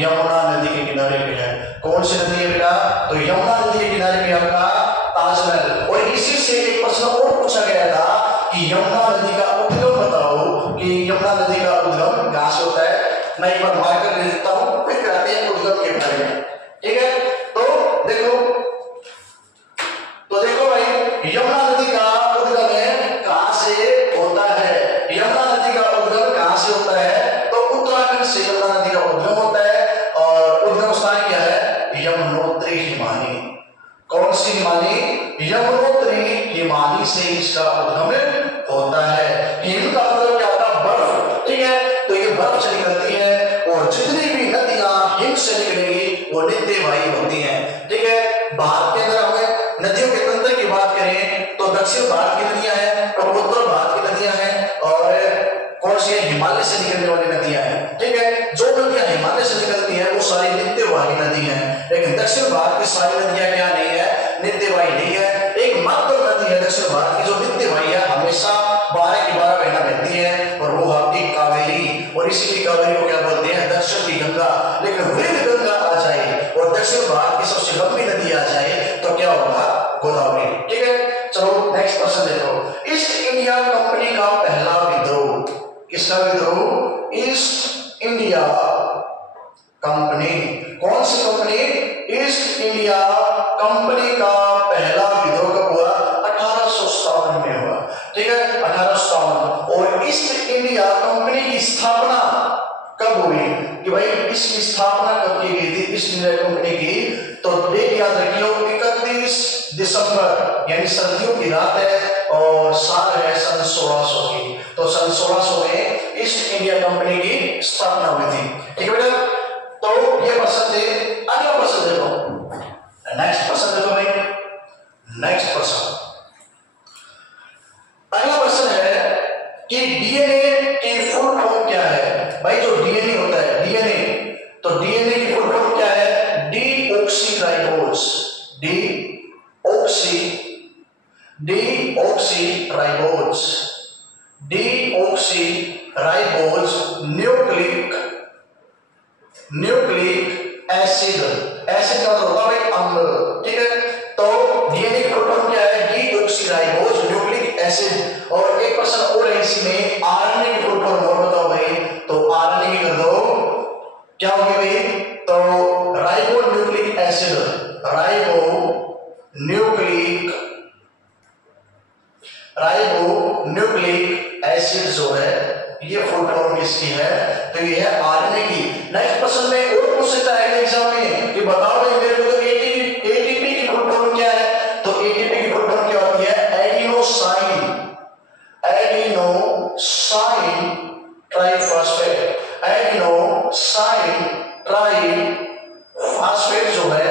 यमुना नदी के किनारे पे है। कौन सी नदी है बेटा? तो यमुना नदी के किनारे पे आपका ताजमहल। और इसी से एक प्रश्न और पूछा गया था कि यमुना नदी का उद्गम बताओ, कि यमुना नदी का उद्गम कहां से होता है। मैं एक बार मार्कर ले देता हूं, फिर कहते हैं उद्गम के बारे में, ठीक है। तो देखो भाई, यमुना नदी का उद्गम कहां से होता है? यमुना नदी का उद्गम कहां से होता है? तो उत्तराखंड से यमुना नदी का उद्गम होता है। और उद्गम स्थान क्या है? यमुनोत्री हिमानी। कौन सी हिमानी? यमुनोत्री हिमानी से इसका उद्गम होता है। हिम का मतलब क्या होता है? बर्फ, ठीक है। तो ये बर्फ से निकलती है, और जितनी भी नदियां हिम से निकलेंगी वो नित्यवाही होती हैं, ठीक है। भारत के अंदर हमें नदियों के तंत्र की बात करें तो दक्षिण भारत की नदियां हैं, और उत्तर भारत की नदियां हैं, और कौन सी है? हिमालय से निकलने वाली नदियां हैं, ठीक है। जो नदियां हिमालय से निकलती हैं वो सारी नित्यवाही नदी हैं, लेकिन दक्षिण भारत की सारी नदियां क्या नहीं है? नित्यवाही नहीं है। एक मात्र नदी है दक्षिण भारत की जो नित्यवाही है, हमेशा 12 की 12 महीना बहती है, और वो आपकी कावेरी। और इसी की कावेरी को क्या बोलते हैं? दक्षिण की गंगा। लेकिन वृद्ध गंगा आ जाए और दक्षिण भारत की सबसे लंबी नदी आ जाए तो क्या होगा? गोदावरी, ठीक है। चलो नेक्स्ट क्वेश्चन देखो। ईस्ट इंडिया कंपनी का पहला विद्रोह, किसका विद्रोह? East India company. कौन सी कंपनी? ईस्ट इंडिया कंपनी का पहला विद्रोह कब हुआ? 1857 में हुआ, ठीक है, 1857। और ईस्ट इंडिया कंपनी की स्थापना कब हुई? कि भाई इसकी स्थापना कब की गई थी ईस्ट इंडिया कंपनी की? तो डेट याद रखियो, 31 दिसंबर, यानी सर्दियों की रात है, और साल है सन 1600 की। तो सन 1600 में ईस्ट इंडिया कंपनी की स्थापना हुई थी, ठीक है बेटा। तो ये प्रश्न थे। अगला प्रश्न देखो, नेक्स्ट प्रश्न देखो भाई, नेक्स्ट प्रश्न। अगला प्रश्न है कि डीएनए की फुल फॉर्म क्या है? भाई जो डीएनए होता है, डीएनए, तो डीएनए की फुल फॉर्म क्या है? Deoxyribose. Deoxyribose nucleic acid. Acid का मतलब होता है अम्ल, ठीक है। तो डीएनए की फुल फॉर्म क्या है? Deoxyribose nucleic acid. और एक प्रश्न और है इसमें, आरएनए की फुल फॉर्म और बताओ भाई। तो आरएनए की कर दो, क्या होगी भाई? तो ribo nucleic acid. Ribo nucleic acid जो है ये फुल फॉर्म किसकी है? तो ये है आरएनए की। नेक्स्ट प्रश्न में और पूछ सकता है एग्जाम में कि बताओ भाई मेरे को तो एटीपी की फुल फॉर्म क्या है? तो एटीपी की फुल फॉर्म क्या होती है? Adenosine triphosphate. एडिनोसाइन ट्राइफॉस्फेट जो है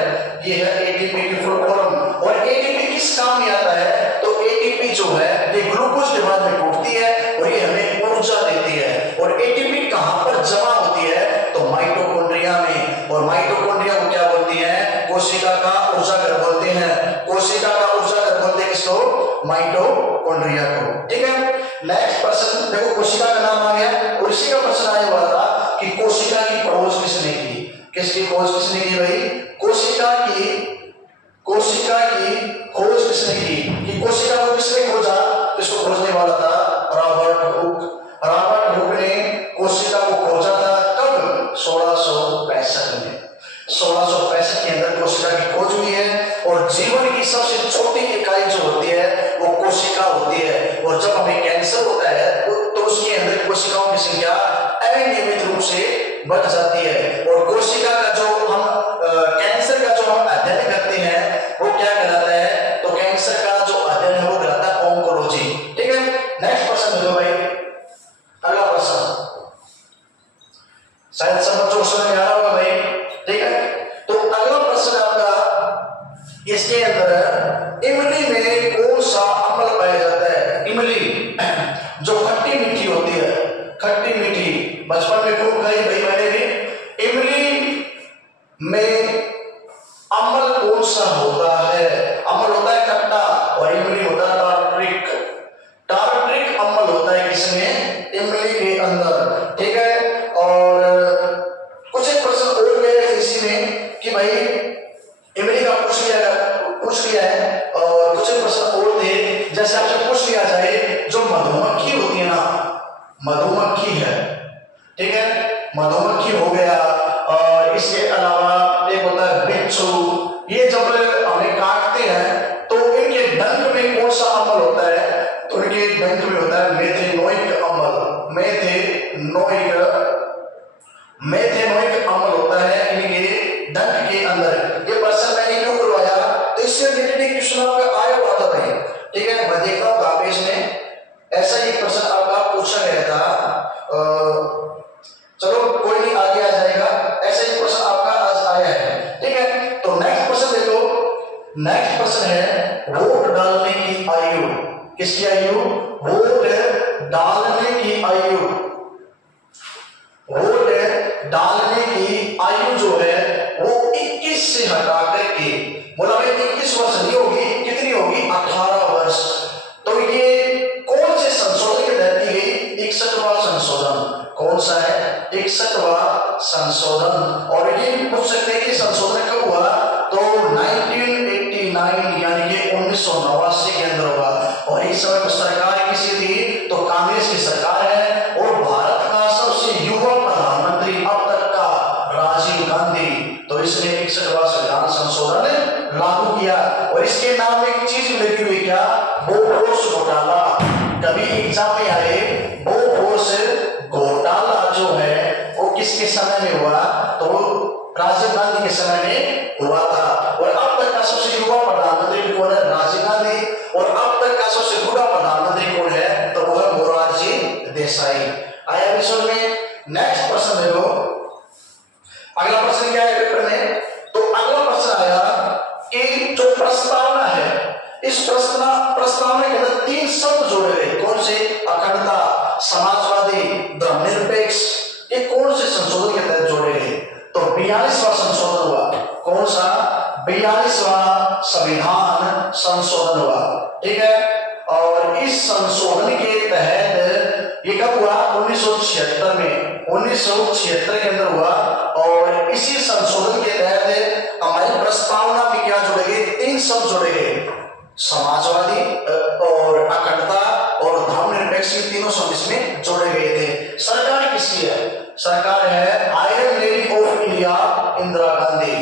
ये है एटीपी की फुल फॉर्म। और एटीपी किस काम में आता है? तो एटीपी जो है ये ग्लूकोज के बाद में टूटती है और ये हमें ऊर्जा देती है। और एटीपी कहां पर जमा होती है? तो माइटोकॉन्ड्रिया में। और माइटोकॉन्ड्रिया को क्या बोलती है? कोशिका का ऊर्जा घर बोलते हैं। कोशिका का ऊर्जा घर बोलते हैं किसको? माइटोकॉन्ड्रिया को, ठीक है। नेक्स्ट प्रश्न देखो, कोशिका का नाम आ गया और इसी का प्रश्न आया हुआ था कि कोशिका की खोज किसने की? किसकी खोज किसने की भाई? कोशिका की खोज किसने की? कि कोशिका को किसने खोजा? इसको खोजने वाला था रॉबर्ट हुक ने कोशिका को खोजा था। कब? 1665 में। 1665 के अंदर कोशिका की खोज हुई है। और जीवन की सबसे छोटी इकाई जो होती है वो कोशिका होती है। और जब हमें कैंसर होता है तो उसके अंदर कोशिकाओं की संख्या अनियमित रूप से बढ़ जाती है। और कोशिका का जो हम कैंसर का जो हम अध्ययन करते हैं वो क्या कहलाता है? तो कैंसर का जो अध्ययन है वो कहलाता है ऑन्कोलॉजी, ठीक है। नेक्स्ट प्रश्न देखो भाई, अगला प्रश्न शायद समझ में आ रहा इसके अंदर इमली में कौन सा अम्ल पाया जाता है? इमली जो खट्टी मीठी होती है, खट्टी मीठी, बचपन में खूब खाई भाई मैंने भी। इमली में अम्ल कौन सा होता है? अम्ल होता है खट्टा और इमली होता है टार्ट्रिक। टार्ट्रिक अम्ल होता है किसमें? इमली के अंदर, ठीक है। और कुछ एक प्रश्न और गए इसी में कि भाई इमली का पूछ लिया है, और कुछ एक प्रश्न और थे, जैसे आपसे पूछ लिया जाए जो मधुमक्खी होती है ना, मधुमक्खी है, ठीक है, मधुमक्खी हो गया, और इसके अलावा एक होता है बिच्छू। ये जब हमें काटते हैं तो इनके डंक में कौन सा अम्ल होता है? तो इनके डंक में होता है मेथेनोइक अम्ल। मेथेनोइक अम्ल होता है इनके डंक के अंदर। ये प्रश्न मैंने क्यों करवाया? तो इससे रिलेटेड एक क्वेश्चन आपका आया हुआ था भाई, ठीक है। मैं देख रहा हूँ कागज में ऐसा ही प्रश्न आपका पूछा गया था। चलो कोई नहीं, आगे आ जाएगा। ऐसा ही प्रश्न आपका आज आया है, ठीक है। तो नेक्स्ट प्रश्न देखो, नेक्स्ट प्रश्न है वोट डालने की आयु। किसकी आयु? वोट डालने की आयु। वोट डालने की आयु जो है वो 21 से हटा करके, बोला भाई 21 वर्ष नहीं होगी, कितनी होगी? 18 वर्ष। तो ये कौन से संशोधन के तहत दी गई? 61वां संशोधन। कौन सा है? 61वां संशोधन। और ये पूछ सकते हैं कि संशोधन कब हुआ? तो 1989 यानी कि 1989 के अंदर हुआ। और इस समय पर सरकार किसी थी? तो कांग्रेस की सरकार है। और भारत का सबसे युवा प्रधानमंत्री अब तक का राजीव गांधी। तो इसने 61वां संविधान संशोधन लागू किया। और इसके नाम में एक चीज लगी हुई, क्या? बोफोर्स घोटाला। कभी एग्जाम में आए बोफोर्स घोटाला जो है वो किसके समय में हुआ? तो राजीव गांधी के समय में हुआ था। और अब तक का सबसे युवा प्रधानमंत्री कौन है? राजीव गांधी। और अब तक का सबसे बूढ़ा प्रधानमंत्री कौन है? तो वो है मोरारजी देसाई। आया विषय में। नेक्स्ट प्रश्न देखो, अगला प्रश्न क्या है पेपर में? तो अगला प्रश्न आया कि जो प्रस्तावना है, इस प्रस्तावना के अंदर 3 शब्द जोड़े गए। कौन से? अखंडता, समाजवादी, धर्मनिरपेक्ष। ये कौन से संशोधन के तहत जोड़े गए? तो 42वां संशोधन हुआ। कौन सा? 42वां संविधान संशोधन हुआ, ठीक है। और इस संशोधन के तहत ये कब हुआ? 1976 में, 1976 के अंदर हुआ। और इसी संशोधन के तहत हमारी प्रस्तावना में क्या जोड़े गए? 3 शब्द जोड़े गए, समाजवादी और अखंडता और धर्मनिरपेक्ष। तीनों शब्द इसमें जोड़े गए थे। सरकार किसकी है? सरकार है iron lady of India, Indira Gandhi,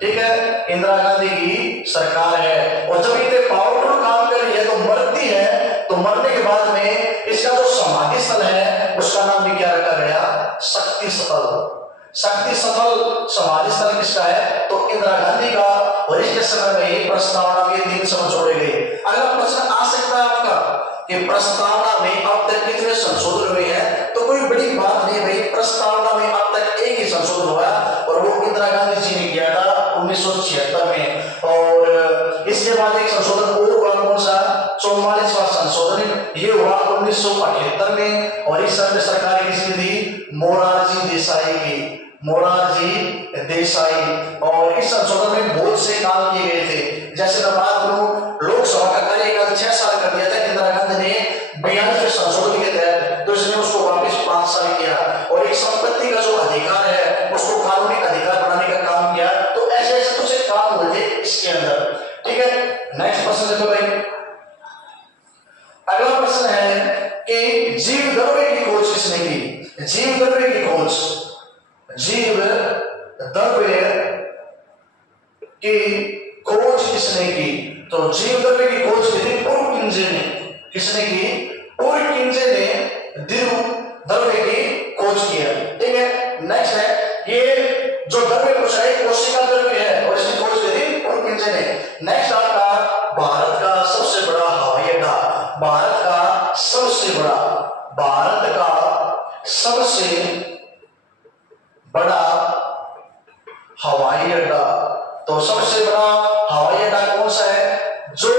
ठीक है। इंदिरा गांधी की सरकार है। और जब इतने पावरफुल काम कर रही है तो मरती है, तो मरने के बाद में इसका जो समाधि स्थल है उसका नाम भी क्या रखा गया? शक्ति स्थल। शक्ति स्थल समाधि स्थल किसका है? तो इंदिरा गांधी का। और इसके समय में प्रस्तावना में 3 शब्द जोड़े गए। अगला प्रश्न आ सकता है आपका कि प्रस्तावना में अब तक कितने संशोधन हुए हैं? तो कोई बड़ी बात नहीं भाई, प्रस्तावना में अब तक एक ही संशोधन हुआ और वो इंदिरा गांधी जी ने किया था 1976 में। और इसके बाद एक संशोधन और हुआ, कौन सा? 44वां संशोधन। ये हुआ 1978 में। और इस समय सरकार किसकी थी? मोरारजी देसाई की, मोरारजी देसाई। और इस संशोधन में बहुत से काम किए गए थे। जैसे मैं बात करूं, लोकसभा का कार्यकाल 6 साल कर दिया था इंदिरा गांधी ने 42वें संशोधन के तहत, तो इसने उसको वापस 5 साल किया। और एक संपत्ति का जो अधिकार है उसको कानूनी अधिकार बनाने का काम किया। तो ऐसे ऐसे कुछ काम हुए थे इसके अंदर, ठीक है। नेक्स्ट प्रश्न देखो भाई, अगला प्रश्न है कि जीव द्रव्य की खोज किसने की? जीव द्रव्य की खोज, जीव द्रव्य की खोज किसने की? तो जीव द्रव्य की खोज की थी पुरकिंजे ने। किसने की? पुरकिंजे ने जीव द्रव्य की खोज की है, ठीक है। नेक्स्ट है, ये जो द्रव्य पूछा है कोशिका द्रव्य है और इसकी खोज की थी पुरकिंजे ने। नेक्स्ट आपका भारत का सबसे बड़ा हवाई अड्डा, भारत का सबसे बड़ा हवाई अड्डा। तो सबसे बड़ा हवाई अड्डा कौन सा है? जो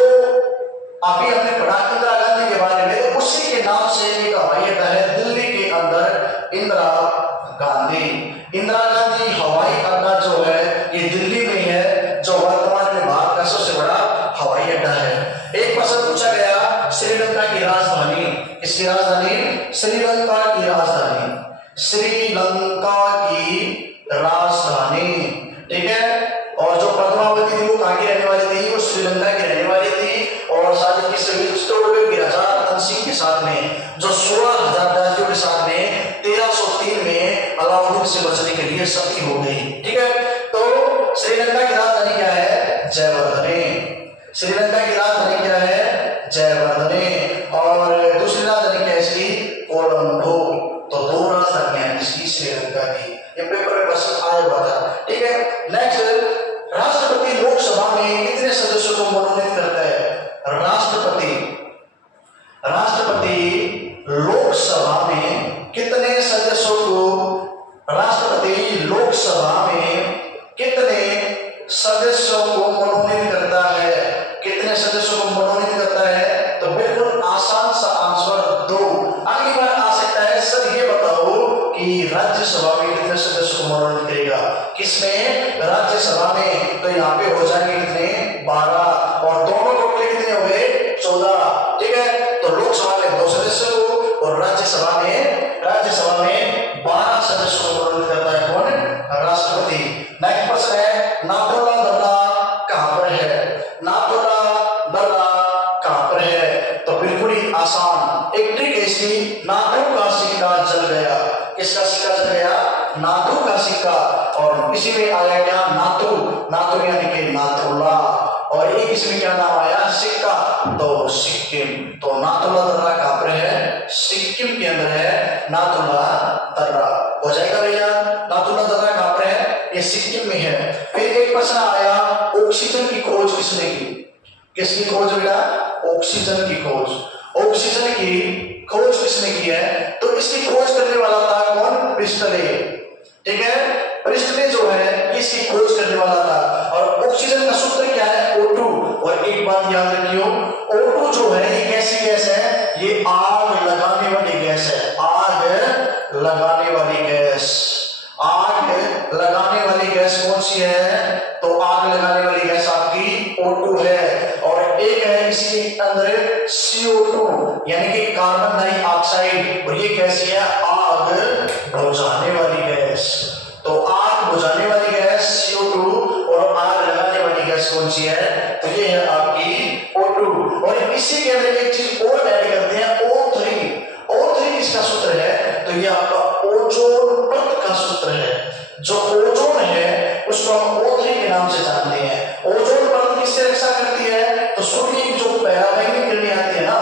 अभी हमने पढ़ा इंदिरा गांधी के बारे में, तो उसी के नाम से एक हवाई अड्डा है दिल्ली के अंदर, इंदिरा गांधी हवाई अड्डा जो है ये दिल्ली में है, जो वर्तमान में भारत का सबसे बड़ा हवाई अड्डा है। एक प्रश्न पूछा गया, श्रीलंका की राजधानी, इसकी राजधानी, श्रीलंका की राजधानी, ठीक है। और जो पद्मावती थी वो कहाँ की रहने वाली थी? वो श्रीलंका की रहने वाली थी। और शादी की राजा रतन सिंह के साथ में, जो 16,000 दासियों के साथ में 1303 में अलाउद्दीन से बचने के लिए सती हो गई, ठीक है। तो श्रीलंका की राजधानी क्या है? जयवर्धने। श्रीलंका की राजधानी क्या है? जयवर्धने। और दूसरी राजधानी क्या है इसकी? कोलंबो। तो 2 राजधानियां इसकी श्रीलंका की। ये पेपर में प्रश्न आया हुआ था, ठीक है। नेक्स्ट, राष्ट्रपति लोकसभा में कितने सदस्यों को मनोनीत करता है? राष्ट्रपति लोकसभा में कितने सदस्यों को, राष्ट्रपति लोकसभा में कितने सदस्यों को मनोनीत करता है? कितने सदस्यों को मनोनीत करता है? तो बिल्कुल आसान सा आंसर 2। अगली बार आ सकता है, सर ये बताओ कि राज्यसभा में कितने सदस्यों को मनोनीत करेगा? किसमें? राज्यसभा में। तो यहाँ पे हो जाएंगे कितने? 12। और दोनों टोटल कितने हो गए? 14, ठीक है। तो लोकसभा में 2 सदस्यों को और राज्यसभा में 12 सदस्यों को मनोनीत करता है कौन? राष्ट्रपति। नेक्स्ट प्रश्न है, नाथुला दर्रा कहां पर है? नाथुला दर्रा कहां पर है? तो बिल्कुल ही आसान, एक ट्रिक है इसकी, नाथू का सिक्का जल गया। किसका सिक्का जल गया? नाथू का सिक्का। और इसी में आया क्या? नाथू, नाथू यानी कि नाथुला। और एक इसमें क्या नाम आया? सिक्का, तो सिक्किम। तो नाथुला दर्रा कहां पर है? सिक्किम के अंदर है नाथुला दर्रा। हो जाएगा भैया? नाथुला दर्रा कहां पर है? ये सिक्किम में है। फिर एक प्रश्न आया, ऑक्सीजन की खोज किसने की? किसकी खोज बेटा? ऑक्सीजन की खोज। ऑक्सीजन की खोज किसने की है? तो इसकी खोज करने वाला था कौन? प्रिस्टले, ठीक है। प्रिस्टले जो है इसकी खोज करने वाला था। और ऑक्सीजन का सूत्र क्या है? O2। और एक बात याद रखियो, O2 जो है ये कैसी गैस है? ये आग लगाने वाली गैस है। आग लगाने वाली गैस। आग लगाने वाली गैस कौन सी है? तो आग लगाने वाली गैस आपकी O2 है। और एक है इसके अंदर CO2 यानी कि कार्बन डाइऑक्साइड, और ये कैसी है? आग बुझाने वाली गैस। तो आग बुझाने वाली गैस CO2 और आग लगाने वाली गैस कौन सी है? तो ये है आपकी O2। और इसी के अंदर एक चीज और ऐड करते हैं, O3। O3 किसका सूत्र है? तो ये आपका ओजोन परत का सूत्र है। जो ओजोन है उसको हम O3 के नाम से जानते हैं। ओजोन परत किससे रक्षा करती है? तो सूर्य की जो पराबैंगनी किरणें आती है ना,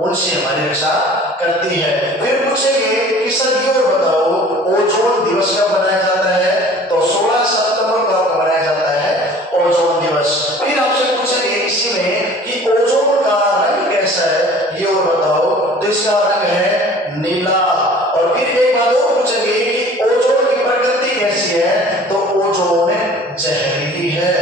उनसे हमारी रक्षा करती है। फिर पूछेंगे कि सर ये बताओ, ओजोन दिवस कब मनाया जाता है? तो 16 सितंबर को मनाया जाता है ओजोन दिवस। फिर आपसे पूछेंगे इसी में कि ओजोन का रंग कैसा है, ये और बताओ। तो इसका रंग है नीला। और फिर एक बात और पूछेंगे कि ओजोन की प्रकृति कैसी है? तो ओजोन जहरीली है।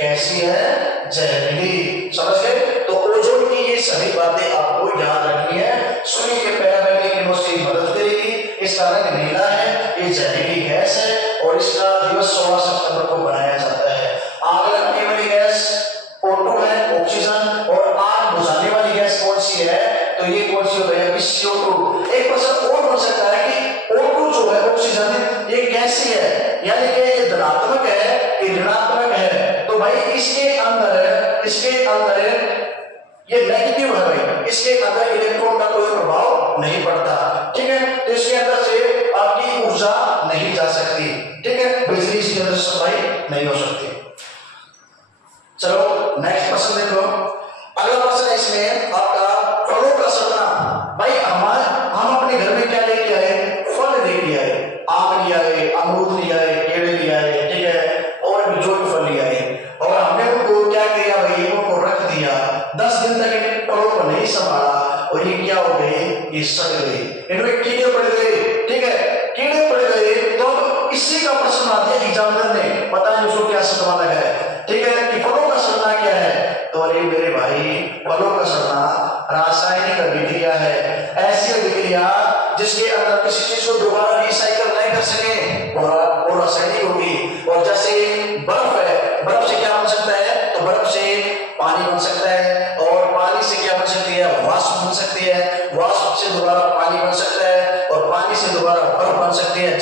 कैसी है? जहरीली। समझ गए? तो ओजोन की ये सभी बातें आपको याद रखनी है। सूर्य के पराबैंगनी किरणों से मदद करेगी। इसका रंग नीला है, ये जहरीली गैस है और इसका दिवस 16 सितंबर को मनाया जाता है। आग लगाने वाली गैस O2 है, ऑक्सीजन। और आग बुझाने वाली गैस कौन सी है? तो ये कौन सी होती है? CO2। एक प्रश्न और बन सकता है कि O2 जो है ऑक्सीजन, ये कैसी है? यानी कि ये धनात्मक है कि ऋणात्मक है? तो भाई इसके अंदर ये नेगेटिव है भाई, इसके अंदर इलेक्ट्रॉन का कोई प्रभाव नहीं पड़ता, ठीक है। तो इसके अंदर से आपकी ऊर्जा नहीं जा सकती, ठीक है। बिजली इसके अंदर सप्लाई नहीं हो सकती। चलो नेक्स्ट प्रश्न देखो। अगला प्रश्न है इसमें आपका फलों का सतना। भाई हम अपने घर में क्या लेके आए? फल लेके आए। आम ले आए, अमरूद ले आए, केले ले आए, ठीक है, और भी जो भी फल ले आए। और हमने उनको क्या किया भाई? उनको रख दिया। 10 दिन तक इन फलों को नहीं संभाला और ये क्या हो गए? ये सड़ गए, इनमें कीड़े पड़ गए, ठीक है। कीड़े पड़ गए तो अब इसी का प्रश्न आता है एग्जामिनर ने, पता नहीं उसको क्या सतवाना है।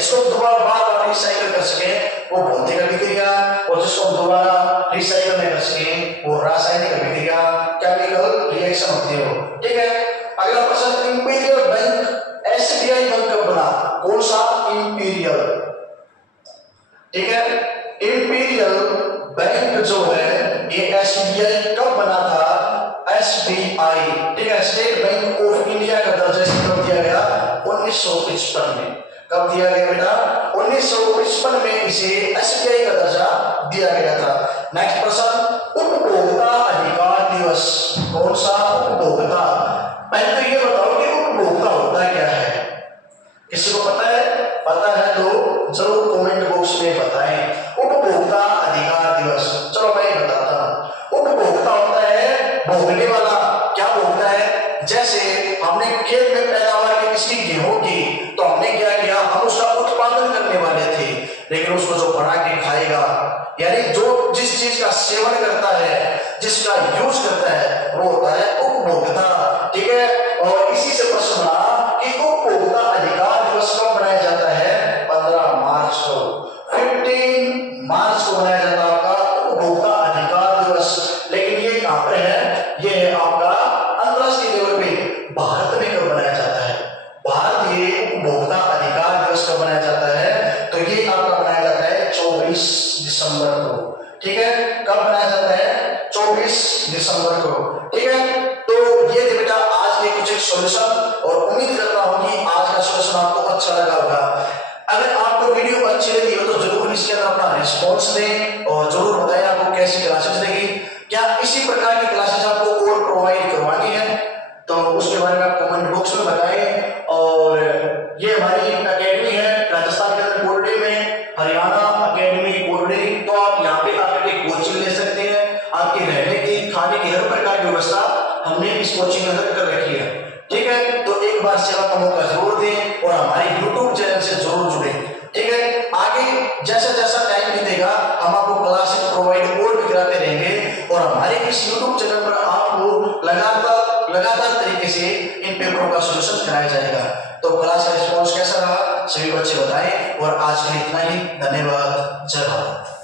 जिसको हम दोबारा बार बार रिसाइकल कर सके वो भौतिक अभिक्रिया, और जिसको हम दोबारा रिसाइकल नहीं कर सके वो रासायनिक अभिक्रिया, केमिकल रिएक्शन होती हो। ठीक है, अगला प्रश्न, इंपीरियल बैंक एसबीआई बैंक कब बना? कौन सा? इंपीरियल। ठीक है, इंपीरियल बैंक जो है ये एसबीआई कब बना था? एसबीआई, ठीक है, स्टेट बैंक ऑफ इंडिया का दर्जा इसे कब दिया गया? 1955 में। कब दिया गया बेटा? 1955 में इसे एसबीआई का दर्जा दिया गया था। नेक्स्ट प्रश्न, उपभोक्ता अधिकार दिवस कौन सा? उपभोक्ता। पहले तो ये बताओ कि उपभोक्ता होता क्या है? किसी को पता है? पता है तो जरूर कमेंट बॉक्स में बताएं। उपभोक्ता अधिकार दिवस, चलो मैं बताता हूं। उपभोक्ता होता है भोगने वाला। क्या भोगता है? जैसे हमने खेत में पैदावार की किसी गेहूं की, तो हमने क्या किया? हम उसका उत्पादन करने वाले थे, लेकिन उसको जो बना के खाएगा, यानी जो जिस चीज का सेवन करता है, जिसका यूज करता है, वो होता है उपभोक्ता। ठीक है, और इसी से प्रश्न बना कि उपभोक्ता अधिकार दिवस कब मनाया जाता है? 15 मार्च को। 15 मार्च को मनाया जाता है आपका उपभोक्ता अधिकार दिवस। लेकिन ये कहां पर है? ये है आपका अंतरराष्ट्रीय लेवल पे। भारत में कब मनाया जाता है? भारतीय उपभोक्ता अधिकार दिवस कब मनाया जाता है? तो ये आपका मनाया जाता है 24 दिसंबर को। ठीक है, कब मनाया जाता है? 24 दिसंबर को। ठीक है, तो ये थे बेटा आज के कुछ सॉल्यूशन, और उम्मीद करता हूं कि आज का सॉल्यूशन आपको अच्छा लगा होगा। अगर आपको वीडियो अच्छी लगी हो तो जरूर इसके अंदर अपना रिस्पॉन्स दें और जरूर बताएं आपको कैसी क्लासेस लगी। क्या इसी प्रकार की क्लासेस आपको और प्रोवाइड करवानी है तो उसके बारे में आप कमेंट बॉक्स में बताएं। और ये हमारी अकेडमी है राजस्थान के अंदर कोरडे में, हरियाणा अकेडमी कोरडे, तो आप यहाँ पे आकर के कोचिंग ले सकते हैं। आपके रहने की, खाने की हर प्रकार की व्यवस्था हमने इस कोचिंग के अंदर कर रखी है। ठीक है, तो एक बार सेवा का मौका जरूर दें और हमारे YouTube चैनल से जरूर जुड़ें। ठीक है, आगे जैसा जैसा टाइम बीतेगा हम आपको क्लासेस प्रोवाइड और भी कराते रहेंगे, और हमारे इस YouTube चैनल पर आपको लगातार तरीके से इन पेपरों का सॉल्यूशन कराया जाएगा। तो क्लास का रिस्पॉन्स कैसा रहा सभी बच्चे बताएं, और आज के लिए इतना ही। धन्यवाद। जय भारत।